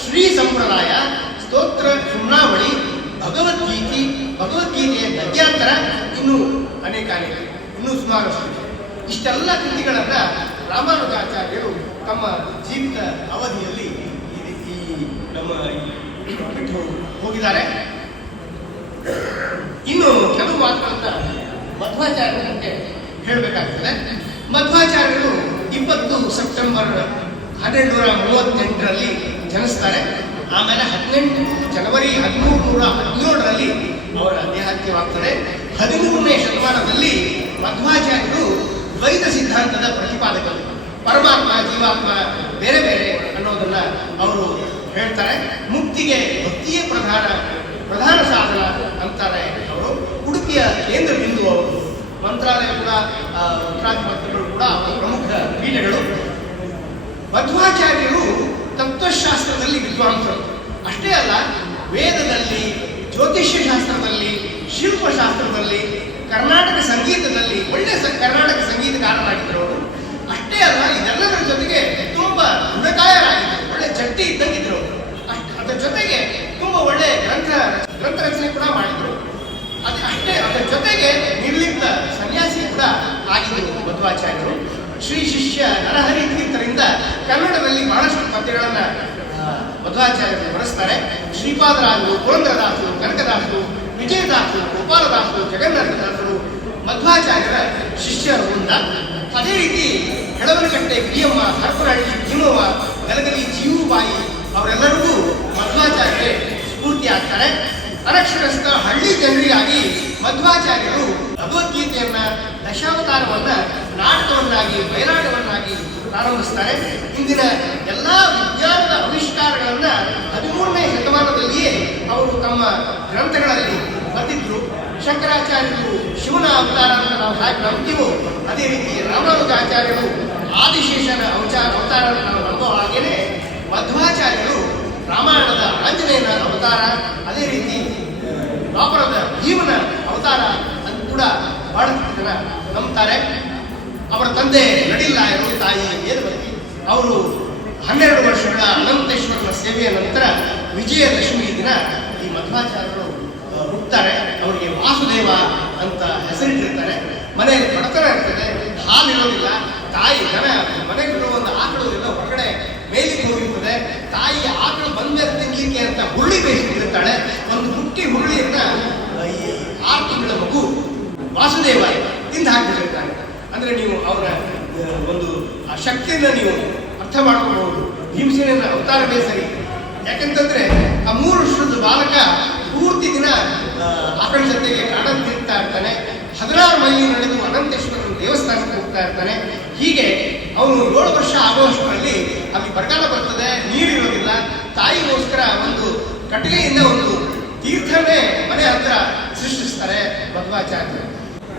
ಶ್ರೀ ಸಂಪ್ರದಾಯ, ಸ್ತೋತ್ರ ಸುಮ್ನಾವಳಿ, ಭಗವದ್ಗೀತೆಯ ಗದ್ಯಾಂತರ, ಇನ್ನೂ ಅನೇಕ ಇನ್ನೂ ಸುಮಾರಷ್ಟು. ಇಷ್ಟೆಲ್ಲ ಕೃತಿಗಳನ್ನ ರಾಮಾನುಜಾಚಾರ್ಯರು ತಮ್ಮ ಜೀವಿತ ಅವಧಿಯಲ್ಲಿ ಈ ನಮ್ಮ ಬಿಟ್ಟು ಹೋಗಿದ್ದಾರೆ. ಇನ್ನು ಕೆಲವು ಮಾತುಗಳನ್ನ ಮಧ್ವಾಚಾರ್ಯರ ಬಗ್ಗೆ ಹೇಳಬೇಕಾಗ್ತದೆ. ಮಧ್ವಾಚಾರ್ಯರು 20 ಸೆಪ್ಟೆಂಬರ್ 1238ರಲ್ಲಿ ಜನಿಸ್ತಾರೆ. ಆಮೇಲೆ 18 ಜನವರಿ 1317ರಲ್ಲಿ ಅವರ ದೇಹಾಂತ್ಯವಾಗ್ತದೆ. 13ನೇ ಶತಮಾನದಲ್ಲಿ ಮಧ್ವಾಚಾರ್ಯರು ದ್ವೈತ ಸಿದ್ಧಾಂತದ ಪ್ರತಿಪಾದಕರು. ಪರಮಾತ್ಮ ಜೀವಾತ್ಮ ಬೇರೆ ಬೇರೆ ಅನ್ನೋದನ್ನ ಅವರು ಹೇಳ್ತಾರೆ. ಮುಕ್ತಿಗೆ ಭಕ್ತಿಯೇ ಪ್ರಧಾನ ಸಾಧನ ಅಂತಾರೆ ಅವರು. ಉಡುಪಿಯ ಕೇಂದ್ರ ಬಿಂದು ಅವರು. ಮಂತ್ರಾಲಯ ಕೂಡ ಉತ್ತರಾಧಿಪತಿಗಳು ಕೂಡ ಅವರ ಪ್ರಮುಖ ಪೀಠಗಳು. ಮಧ್ವಾಚಾರ್ಯರು ತತ್ವಶಾಸ್ತ್ರದಲ್ಲಿ ವಿದ್ವಾಂಸರು ಅಷ್ಟೇ ಅಲ್ಲ, ವೇದದಲ್ಲಿ, ಜ್ಯೋತಿಷ್ಯ ಶಾಸ್ತ್ರದಲ್ಲಿ, ಶಿಲ್ಪಶಾಸ್ತ್ರದಲ್ಲಿ, ಕರ್ನಾಟಕ ಸಂಗೀತದಲ್ಲಿ ಒಳ್ಳೆ ಕರ್ನಾಟಕ ಸಂಗೀತಗಾರರಾಗಿದ್ದರು ಅವರು. ಅಷ್ಟೇ ಅಲ್ಲ, ಇದೆಲ್ಲದರ ಜೊತೆಗೆ ತುಂಬಾ ಗುಣಕಾಯರಾಗಿದ್ದರು, ಒಳ್ಳೆ ಜಟ್ಟಿ ಇದ್ದಂಗಿದ್ರು ಅವರು. ಅದರ ಜೊತೆಗೆ ತುಂಬಾ ಒಳ್ಳೆ ಗ್ರಂಥ ರಚನೆ ಕೂಡ ಮಾಡಿದ್ರು. ಅದರ ಜೊತೆಗೆ ನಿರ್ಲಿಪ್ತ ಸನ್ಯಾಸಿ ಕೂಡ ಆಗಿದ್ದರು ಮಧ್ವಾಚಾರ್ಯರು. ಶ್ರೀ ಶಿಷ್ಯ ನರಹರಿ ತೀರ್ಥರಿಂದ ಕನ್ನಡದಲ್ಲಿ ಬಹಳಷ್ಟು ಪದ್ಯಗಳನ್ನ ಮಧ್ವಾಚಾರ್ಯರು ಬರೆಸ್ತಾರೆ. ಶ್ರೀಪಾದರಾಜರು, ಪುರಂದರದಾಸರು, ಕನಕದಾಸರು, ವಿಜಯದಾಸರು, ಗೋಪಾಲದಾಸರು, ಜಗನ್ನಾಥದಾಸರು ಮಧ್ವಾಚಾರ್ಯರ ಶಿಷ್ಯರು ಅಂತ. ಅದೇ ರೀತಿ ಹೆಳವನಕಟ್ಟೆ ಗಿರಿಯಮ್ಮ, ಹರಪನಹಳ್ಳಿ ಭೀಮವ್ವ, ಗಲಗಲಿ ಜೀವುಬಾಯಿ ಅವರೆಲ್ಲರಿಗೂ ಮಧ್ವಾಚಾರ್ಯರೇ ಸ್ಫೂರ್ತಿ ಆಗ್ತಾರೆ. ಅನಕ್ಷರಸ್ಥ ಹಳ್ಳಿ ಜನರಿಗಾಗಿ ಮಧ್ವಾಚಾರ್ಯರು ಭಗವದ್ಗೀತೆಯನ್ನ, ದಶಾವತಾರವನ್ನ ನಾಟಕವನ್ನಾಗಿ, ಬಯಲಾಟವನ್ನಾಗಿ ಪ್ರಾರಂಭಿಸ್ತಾರೆ. ಇಂದಿನ ಎಲ್ಲಾ ವಿಜ್ಞಾನದ ಆವಿಷ್ಕಾರಗಳನ್ನ 13ನೇ ಶತಮಾನದಲ್ಲಿಯೇ ಅವರು ತಮ್ಮ ಗ್ರಂಥಗಳಲ್ಲಿ ಬರೆದಿದ್ರು. ಶಂಕರಾಚಾರ್ಯರು ಶಿವನ ಅವತಾರ ಅಂತ ನಾವು ಹಾಗೆ ನಂಬ್ತೀವೋ, ಅದೇ ರೀತಿ ರಾಮಾನುಜಾಚಾರ್ಯರು ಆದಿಶೇಷನ ಅವತಾರ ನಾವು ನಂಬೋ ಹಾಗೇನೆ ಮಧ್ವಾಚಾರ್ಯರು ರಾಮಾಯಣದ ಆಂಜನೇಯನ ಅವತಾರ, ಅದೇ ರೀತಿ ದ್ವಾಪರದ ಭೀಮನ ಅವತಾರ ಅಂತ ಕೂಡ ಬಹಳಷ್ಟು ಜನ ನಂಬ್ತಾರೆ. ಅವರ ತಂದೆ ನಡಿಲ್ಲಾಯರು, ತಾಯಿ ವೇದವತಿ. ಅವರು 12 ವರ್ಷಗಳ ಅನಂತೇಶ್ವರನ ಸೇವೆಯ ನಂತರ ವಿಜಯದಶಮಿ ದಿನ ಈ ಮಧ್ವಾಚಾರ್ಯರು ಹುಟ್ಟುತ್ತಾರೆ. ಅವರಿಗೆ ವಾಸುದೇವ ಅಂತ ಹೆಸರಿಟ್ಟಿರ್ತಾರೆ. ಮನೆಯಲ್ಲಿ ಬಡತನ ಇರ್ತದೆ, ಹಾಲಿರೋದಿಲ್ಲ. ತಾಯಿ ದನ ಮನೆಗಿರೋ ಒಂದು ಆಕಳು ಎಲ್ಲ ಹೊರಗಡೆ ಮೇಲಿಗೆ ಹೋಗಿರ್ತದೆ. ತಾಯಿ ಆಕಳು ಬಂದ ತಿನ್ಲಿಕ್ಕೆ ಅಂತ ಹುರುಳಿ ಬೇಯಿಸಿಟ್ಟಿರ್ತಾಳೆ. ಒಂದು ಹುಟ್ಟಿ ಹುರುಳಿಯನ್ನ ಈ 6 ತಿಂಗಳ ಮಗು ವಾಸುದೇವ ತಿಂದು ಹಾಕಿಟ್ಟಿರ್ತಾನೆ. ಅಂದ್ರೆ ನೀವು ಅವರ ಒಂದು ಆ ಶಕ್ತಿಯನ್ನ ನೀವು ಅರ್ಥ ಮಾಡ್ಕೋಬಹುದು. ಭೀಮಸೇನನ ಅವತಾರವೇ ಸರಿ. ಯಾಕಂತಂದ್ರೆ ಆ 3 ವರ್ಷದ ಬಾಲಕ ಪೂರ್ತಿ ದಿನ ಆಕಳ ಜೊತೆಗೆ ಕಾಡನ್ನು ತಿಂತಾ ಇರ್ತಾನೆ. 16 ಮೈಲಿ ನಡೆದು ಅನಂತೇಶ್ವರನ ದೇವಸ್ಥಾನಕ್ಕೆ ಹೋಗ್ತಾ ಇರ್ತಾನೆ. ಹೀಗೆ ಅವನು 7 ವರ್ಷ ಆಗುವಷ್ಟರಲ್ಲಿ ಅಲ್ಲಿ ಬರಗಾಲ ಬರ್ತದೆ, ನೀರಿರೋದಿಲ್ಲ. ತಾಯಿಗೋಸ್ಕರ ಒಂದು ಕಟ್ಟಿಗೆಯಿಂದ ಒಂದು ತೀರ್ಥನೇ ಮನೆ ಹತ್ರ ಸೃಷ್ಟಿಸ್ತಾರೆ ಮಧ್ವಾಚಾರ್ಯರು.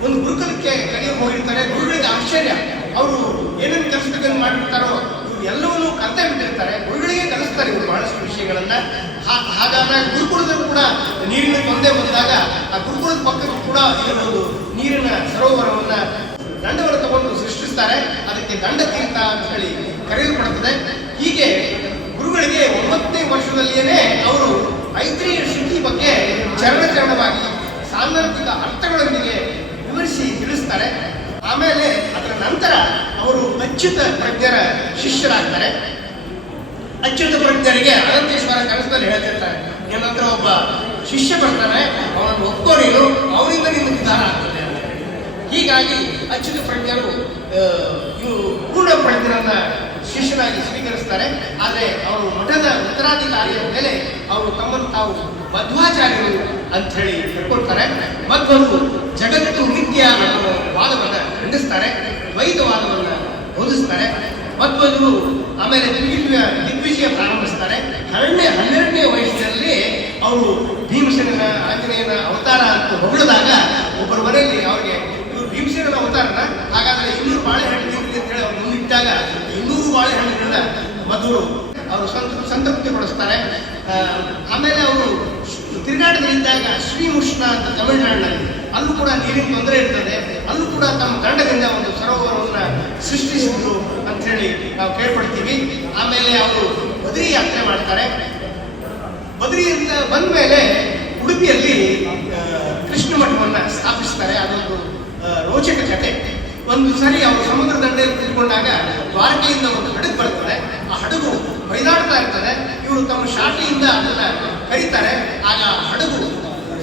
ಒಂದು ಗುರುಕುಲಕ್ಕೆ ಕಲಿಯೋಕೆ ಹೋಗಿರ್ತಾರೆ. ಗುರುಗಳಿಗೆ ಆಶ್ಚರ್ಯ, ಅವರು ಏನೇನು ಕೆಲಸಗಳನ್ನು ಮಾಡಿರ್ತಾರೋ ಎಲ್ಲವನ್ನೂ ಕಲ್ತೇ ಬಿಟ್ಟಿರ್ತಾರೆ. ಗುರುಗಳಿಗೆ ಕಲಿಸ್ತಾರೆ ಇವರು ಬಹಳಷ್ಟು ವಿಷಯಗಳನ್ನ. ಹಾಗಾದ್ರೆ ಗುರುಕುಲದಲ್ಲೂ ಕೂಡ ನೀರಿನ ತೊಂದರೆ ಬಂದಾಗ ಆ ಗುರುಕುಲದ ಪಕ್ಕಕ್ಕೂ ಕೂಡ ಒಂದು ನೀರಿನ ಸರೋವರವನ್ನ, ದಂಡವನ್ನು ತಗೊಂಡು ಸೃಷ್ಟಿಸ್ತಾರೆ. ಅದಕ್ಕೆ ದಂಡ ತೀರ್ಥ ಅಂತ ಹೇಳಿ ಕರೆಯಲ್ಪಡುತ್ತದೆ. ಹೀಗೆ ಗುರುಗಳಿಗೆ 9ನೇ ವರ್ಷದಲ್ಲಿಯೇ ಅವರು ಐತ್ರಿಯ ಶ್ರುತಿ ಬಗ್ಗೆ ಚರಣಚರಣವಾಗಿ ಸಾಂದರ್ಭಿಕ ಅರ್ಥಗಳೊಂದಿಗೆ ವಿವರಿಸಿ ತಿಳಿಸ್ತಾರೆ. ಆಮೇಲೆ ಅದರ ನಂತರ ಅವರು ಅಚ್ಯುತ ಪ್ರಜ್ಞರ ಶಿಷ್ಯರಾಗ್ತಾರೆ. ಅಚ್ಯುತ ಪ್ರಜ್ಞರಿಗೆ ಅನಂತೇಶ್ವರ ಕನಸದಲ್ಲಿ ಹೇಳ್ತಿರ್ತಾರೆ, ಏನಂದ್ರೆ ಒಬ್ಬ ಶಿಷ್ಯ ಬರ್ತಾನೆ, ಅವನನ್ನು ಒಪ್ಪೋ ನೀನು, ಅವನಿಂದ ನಿನ್ನ ಉದ್ಧಾರ ಆಗ್ತದೆ ಅಂತ. ಹೀಗಾಗಿ ಅಚ್ಯುತ ಪ್ರಜ್ಞರು ಇವರು ಪೂರ್ಣ ಪ್ರಜ್ಞರನ್ನ ಶಿಷ್ಯನಾಗಿ ಸ್ವೀಕರಿಸ್ತಾರೆ. ಆದರೆ ಅವರು ಮಠದ ಉತ್ತರಾಧಿಕಾರಿಯ ಮೇಲೆ ಅವರು ತಮ್ಮನ್ನು ತಾವು ಮಧ್ವಾಚಾರ್ಯರು ಅಂತ ಹೇಳಿ ಹೇಳ್ಕೊಳ್ತಾರೆ. ಮಧ್ವರು ಜಗತ್ತು ನಿತ್ಯ ಅನ್ನೋ ವಾದವನ್ನ ಖಂಡಿಸ್ತಾರೆ, ದ್ವೈತವಾದವನ್ನ ಬೋಧಿಸ್ತಾರೆ. ಮಧ್ವರು ಆಮೇಲೆ ದಿಗ್ವಿಜಯ ಪ್ರಾರಂಭಿಸ್ತಾರೆ. 12ನೇ ವಯಸ್ಸಿನಲ್ಲಿ ಅವರು ಭೀಮಸೇನನ ಆಂಜನೇಯನ ಅವತಾರ ಅಂತ ಹೊಗಳಿದಾಗ ಒಬ್ಬರ ಮನೆಯಲ್ಲಿ ಅವರಿಗೆ ಇವರು ಭೀಮಸೇನನ ಅವತಾರನ, ಹಾಗಾದ್ರೆ 200 ಬಾಳೆಹಣ್ಣು ತಿನ್ನಿ ಅಂತ ಹೇಳಿ ಅವ್ರು ಮುಂದಿಟ್ಟಾಗ 200 ಬಾಳೆಹಣ್ಣುಗಳನ್ನ ಮಧುರು ಅವರು ಸಂತೃಪ್ತಿ ಪಡಿಸ್ತಾರೆ. ಆಮೇಲೆ ಅವರು ತಿರುಗಾಟದಲ್ಲಿದ್ದಾಗ ಶ್ರೀಮುಷ್ಣ ಅಂತ ತಮಿಳುನಾಡಿನಲ್ಲಿ, ಅಲ್ಲೂ ಕೂಡ ನೀರಿನ ತೊಂದರೆ ಇರ್ತದೆ. ಅಲ್ಲೂ ಕೂಡ ತಮ್ಮ ದಂಡದಿಂದ ಒಂದು ಸರೋವರವನ್ನ ಸೃಷ್ಟಿಸಿದ್ರು ಅಂತ ಹೇಳಿ ನಾವು ಕೇಳ್ಪಡ್ತೀವಿ. ಆಮೇಲೆ ಅವರು ಬದ್ರಿ ಯಾತ್ರೆ ಮಾಡ್ತಾರೆ. ಬದ್ರಿ ಅಂತ ಬಂದ ಮೇಲೆ ಉಡುಪಿಯಲ್ಲಿ ಕೃಷ್ಣ ಮಠವನ್ನ ಸ್ಥಾಪಿಸ್ತಾರೆ. ಅದೊಂದು ರೋಚಕ ಕಥೆ. ಒಂದು ಸರಿ ಅವರು ಸಮುದ್ರ ದಂಡೆಯಲ್ಲಿ ಕುತ್ಕೊಂಡಾಗ ದ್ವಾರಕೆಯಿಂದ ಒಂದು ಹಡಗು ಬರ್ತದೆ. ಆ ಹಡಗು ಬೈದಾಡ್ತಾ ಇರ್ತದೆ. ಇವರು ತಮ್ಮ ಶಾಟಿಯಿಂದ ಅದನ್ನ ಕರೀತಾರೆ. ಆಗ ಹಡಗು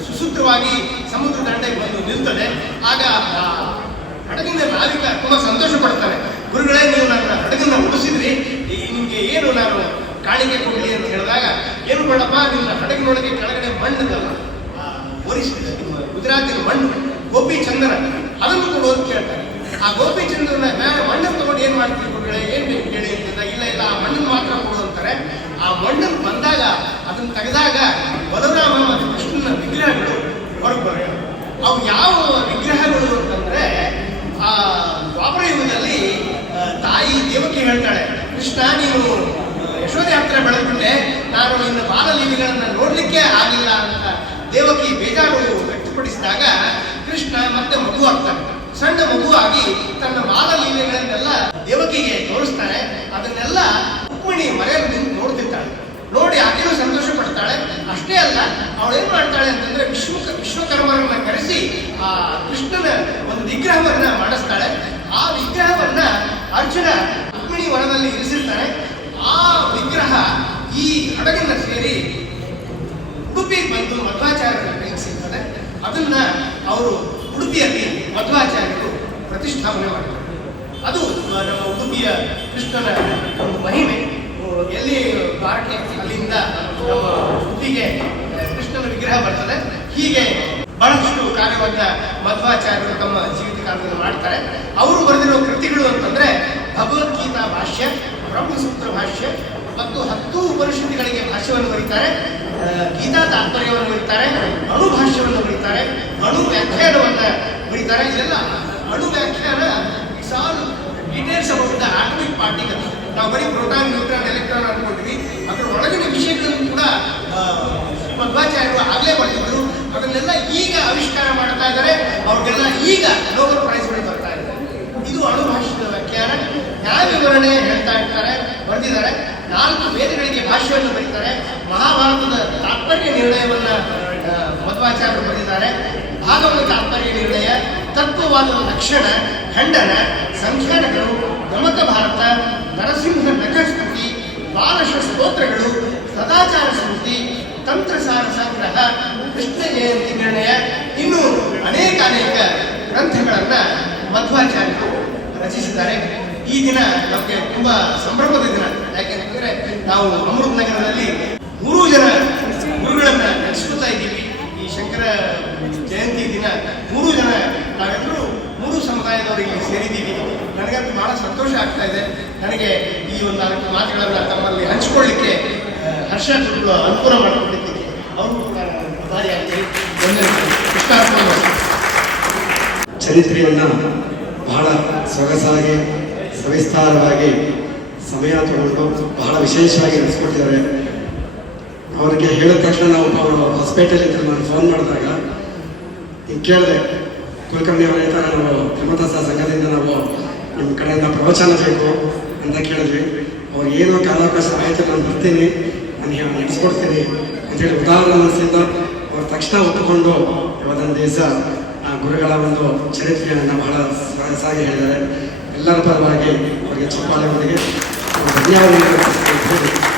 ಸುಸೂತ್ರವಾಗಿ ಸಮುದ್ರ ದಂಡೆಗೆ ಬಂದು ನಿಲ್ತದೆ. ಆಗ ಹಡಗಿನ ನಾವಿಕ ತುಂಬಾ ಸಂತೋಷ ಪಡ್ತಾನೆ. ಗುರುಗಳೇ, ನೀವು ನನ್ನ ಹಡಗನ್ನ ಉಳಿಸಿದ್ರಿ, ನಿಮ್ಗೆ ಏನು ನಾನು ಕಾಣಿಕೆ ಕೊಡ್ಲಿ ಅಂತ ಹೇಳಿದಾಗ, ಏನು ಬೇಡಪ್ಪ, ನಿನ್ನ ಹಡಗಿನೊಳಗೆ ಕೆಳಗಡೆ ಮಣ್ಣದಲ್ಲ, ಒರಿಸಿದ ನಿಮ್ಮ ಗುಜರಾತಿನ ಮಣ್ಣು ಗೋಪಿಚಂದ್ರನ ಮಣ್ಣನ್ನು ತಗೊಂಡು ಏನ್ ಮಾಡ್ತೀವಿ ಗುರುಗಳೇ, ಏನ್ ಬೇಕು ಹೇಳಿ ಅಂತಂದ್ರೆ, ಇಲ್ಲ ಇಲ್ಲ ಆ ಮಣ್ಣನ್ನು ಮಾತ್ರ ಕೊಡು ಅಂತಾರೆ. ಆ ಮಣ್ಣನ್ನು ಬಂದಾಗ ಅದನ್ನ ತೆಗೆದಾಗ ಬಲರಾಮ ಮತ್ತು ಕೃಷ್ಣನ ವಿಗ್ರಹಗಳು ಹೊರಗೆ ಬರ. ಅವು ಯಾವ ವಿಗ್ರಹಗಳು ಅಂತಂದ್ರೆ, ಆ ದ್ವಾಪರ ಯುಗದಲ್ಲಿ ತಾಯಿ ದೇವಕಿ ಹೇಳ್ತಾಳೆ, ಕೃಷ್ಣ ನೀನು ಯಶೋದೆ ಹತ್ರ ಬೆಳೆದ್ಬಿಟ್ಟೆ, ನಾನು ನಿನ್ನ ಬಾಲಲೀಲೆಗಳನ್ನ ನೋಡ್ಲಿಕ್ಕೆ ಆಗಿಲ್ಲ ಅಂತ ದೇವಕಿ ಬೇಜಾರು ವ್ಯಕ್ತಪಡಿಸಿದಾಗ ಕೃಷ್ಣ ಮತ್ತೆ ಮಗು ಆಗ್ತಾನೆ. ಸಣ್ಣ ಮಗುವಾಗಿ ತನ್ನ ಬಾಲಲೀಲೆಗಳನ್ನೆಲ್ಲ ದೇವಕಿಗೆ ತೋರಿಸ್ತಾನೆ. ಅದನ್ನೆಲ್ಲ ರುಕ್ಮಿಣಿ ಮರೆಯಲ್ಲಿ ನಿಂತು ನೋಡ್ತಿರ್ತಾಳೆ. ನೋಡಿ ಆಕೆನೂ ಸಂತೋಷ ಪಡ್ತಾಳೆ. ಅಷ್ಟೇ ಅಲ್ಲ, ಅವಳೇನ್ ಮಾಡ್ತಾಳೆ ಅಂತಂದ್ರೆ ವಿಶ್ವಕರ್ಮರನ್ನ ಕರೆಸಿ ಆ ಕೃಷ್ಣನ ಒಂದು ವಿಗ್ರಹವನ್ನ ಮಾಡಿಸ್ತಾಳೆ. ಆ ವಿಗ್ರಹವನ್ನ ಅರ್ಜುನ ರುಕ್ಮಿಣಿ ವನದಲ್ಲಿ ಇರಿಸಿರ್ತಾನೆ. ಆ ವಿಗ್ರಹ ಈ ಹಡಗನ್ನ ಸೇರಿ ಉಡುಪಿಗೆ ಬಂದು ಮಧ್ವಾಚಾರ್ಯರ ಕೈಗೆ ಸಿಗ್ತದೆ. ಅದನ್ನ ಅವರು ಉಡುಪಿಯಲ್ಲಿ ಮಧ್ವಾಚಾರ್ಯರು ಪ್ರತಿಷ್ಠಾಪನೆ ಮಾಡ್ತಾರೆ. ಅದು ನಮ್ಮ ಉಡುಪಿಯ ಕೃಷ್ಣನ ಒಂದು ಮಹಿಮೆ. ಎಲ್ಲಿ ಬಾರಕ್ಕೆ ಅಲ್ಲಿಂದ ನಮ್ಮ ಉಡುಪಿಗೆ ಕೃಷ್ಣನ ವಿಗ್ರಹ ಬರ್ತದೆ. ಹೀಗೆ ಬಹಳಷ್ಟು ಕಾರ್ಯವನ್ನ ಮಧ್ವಾಚಾರ್ಯರು ತಮ್ಮ ಜೀವಿತ ಕಾಲದಲ್ಲಿ ಮಾಡ್ತಾರೆ. ಅವರು ಬರೆದಿರೋ ಕೃತಿಗಳು ಅಂತಂದ್ರೆ ಭಗವದ್ಗೀತಾ ಭಾಷ್ಯ, ಬ್ರಹ್ಮಸೂತ್ರ ಭಾಷ್ಯ ಮತ್ತು 10 ಉಪನಿಷತ್ತುಗಳಿಗೆ ಭಾಷ್ಯವನ್ನು ಬರೀತಾರೆ. ಗೀತಾ ತಾತ್ಪರ್ಯವನ್ನು ಬರೀತಾರೆ. ಅಣು ಭಾಷ್ಯವನ್ನು ಬರೀತಾರೆ. ಅಣು ವ್ಯಾಖ್ಯಾನವನ್ನ ಬರೀತಾರೆ. ಇದೆಲ್ಲ ಅಣು ವ್ಯಾಖ್ಯಾನ it's all details about the atomic particle. ನಾವು ಬರೀ ಪ್ರೋಟಾನ್, ನ್ಯೂಟ್ರಾನ್, ಎಲೆಕ್ಟ್ರಾನ್ ಅನ್ಕೊಂಡಿದ್ವಿ. ಅದರ ಒಳಗಿನ ವಿಷಯಗಳನ್ನು ಕೂಡ ಮಧ್ವಾಚಾರ್ಯರು ಆಗಲೇ ಬರ್ತಿದ್ರು. ಅದನ್ನೆಲ್ಲ ಈಗ ಆವಿಷ್ಕಾರ ಮಾಡ್ತಾ ಇದ್ದಾರೆ. ಅವ್ರಿಗೆಲ್ಲ ಈಗ ನೋಬೆಲ್ ಪ್ರೈಸ್ಗಳು ಬರ್ತಾ ಇದ್ದಾರೆ. ಇದು ಅಣು ಭಾಷ್ಯದ ವ್ಯಾಖ್ಯಾನ. ನ್ಯಾಯ ವಿವರಣೆ ಹೇಳ್ತಾ ಇರ್ತಾರೆ, ಬರೆದಿದ್ದಾರೆ. 4 ವೇದಗಳಿಗೆ ಭಾಷ್ಯವನ್ನು ಬರೀತಾರೆ. ಮಹಾಭಾರತದ ತಾತ್ಪರ್ಯ ನಿರ್ಣಯವನ್ನ ಮಧ್ವಾಚಾರ್ಯರು ಬರೆದಿದ್ದಾರೆ. ಭಾಗವತ ತಾತ್ಪರ್ಯ ನಿರ್ಣಯ, ತತ್ವವಾದದ ಲಕ್ಷಣ, ಖಂಡನ, ಸಂಖ್ಯಾನಗಳು, ಗಮಕ ಭಾರತ, ನರಸಿಂಹ ನಖಸ್ತುತಿ, ದ್ವಾದಶ ಸ್ತೋತ್ರಗಳು, ಸದಾಚಾರ ಸ್ಮೃತಿ, ತಂತ್ರಸಾರ ಸಂಗ್ರಹ, ಕೃಷ್ಣ ಜಯಂತಿ ನಿರ್ಣಯ, ಇನ್ನೂ ಅನೇಕ ಗ್ರಂಥಗಳನ್ನ ಮಧ್ವಾಚಾರ್ಯರು ರಚಿಸಿದ್ದಾರೆ. ಈ ದಿನ ನಮಗೆ ತುಂಬಾ ಸಂಭ್ರಮದ ದಿನ. ಯಾಕೆಂತಂದ್ರೆ ನಾವು ಅಮೃತ ನಗರದಲ್ಲಿ 3 ಜನ ಗುರುಗಳನ್ನ ನೆನೆಸ್ಕೊತಾ ಇದ್ದೀವಿ. ಈ ಶಂಕರ ಜಯಂತಿ ದಿನ 3 ಜನ ನಾವೆಲ್ಲರೂ 3 ಸಮುದಾಯದವರು ಇಲ್ಲಿ ಸೇರಿದ್ದೀವಿ. ನನಗಂತೂ ಬಹಳ ಸಂತೋಷ ಆಗ್ತಾ ಇದೆ. ನನಗೆ ಈ ಒಂದು 4 ಮಾತುಗಳನ್ನ ತಮ್ಮಲ್ಲಿ ಹಂಚಿಕೊಳ್ಳಿಕ್ಕೆ ಹರ್ಷ ಅನುಕೂಲ ಮಾಡಿಕೊಂಡಿದ್ದಕ್ಕೆ ಅವರು ಕೂಡ ಆಭಾರಿಯಾಗ್ತೀನಿ. ಚರಿತ್ರೆಯನ್ನ ಬಹಳ ಸೊಗಸಾಗಿ ಸವಿಸ್ತಾರವಾಗಿ ಸಮಯ ತಗೊಂಡು ಬಹಳ ವಿಶೇಷವಾಗಿ ನಡೆಸ್ಕೊಡ್ತಿದ್ದಾರೆ. ಅವರಿಗೆ ಹೇಳಿದ ತಕ್ಷಣ ನಾವು ಅವರು ಹಾಸ್ಪಿಟಲ್ ಇದ್ರೆ ನಾನು ಫೋನ್ ಮಾಡಿದಾಗ ಈಗ ಕೇಳಿದೆ, ಕುಲಕರ್ಣಿ ಅವರು ಹೇಳ್ತಾರೆ, ನಾವು ಧರ್ಮದಾಸ ಸಂಘದಿಂದ ನಾವು ನಿಮ್ಮ ಕಡೆಯಿಂದ ಪ್ರವಚನ ಬೇಕು ಅಂತ ಕೇಳಿದ್ವಿ. ಅವ್ರು ಏನೋ ಕಾಲಾವಕಾಶ ಆಯಿತು, ನಾನು ಬರ್ತೀನಿ, ನಾನು ನಡೆಸ್ಕೊಡ್ತೀನಿ ಅಂತೇಳಿ ಉದಾಹರಣೆ ಮನಸ್ಸಿಂದ ಅವ್ರು ತಕ್ಷಣ ಒಪ್ಪಿಕೊಂಡು ಇವತ್ತೊಂದು ದಿವಸ ಗುರುಗಳ ಒಂದು ಚರಿತ್ರೆಯನ್ನು ಬಹಳ ಸಹಜವಾಗಿ ಹೇಳಿದ್ದಾರೆ. ಎಲ್ಲರ ಪರವಾಗಿ ಅವರಿಗೆ ಚಪ್ಪಾಳೆ ಅವರಿಗೆ ಧನ್ಯವಾದಗಳು.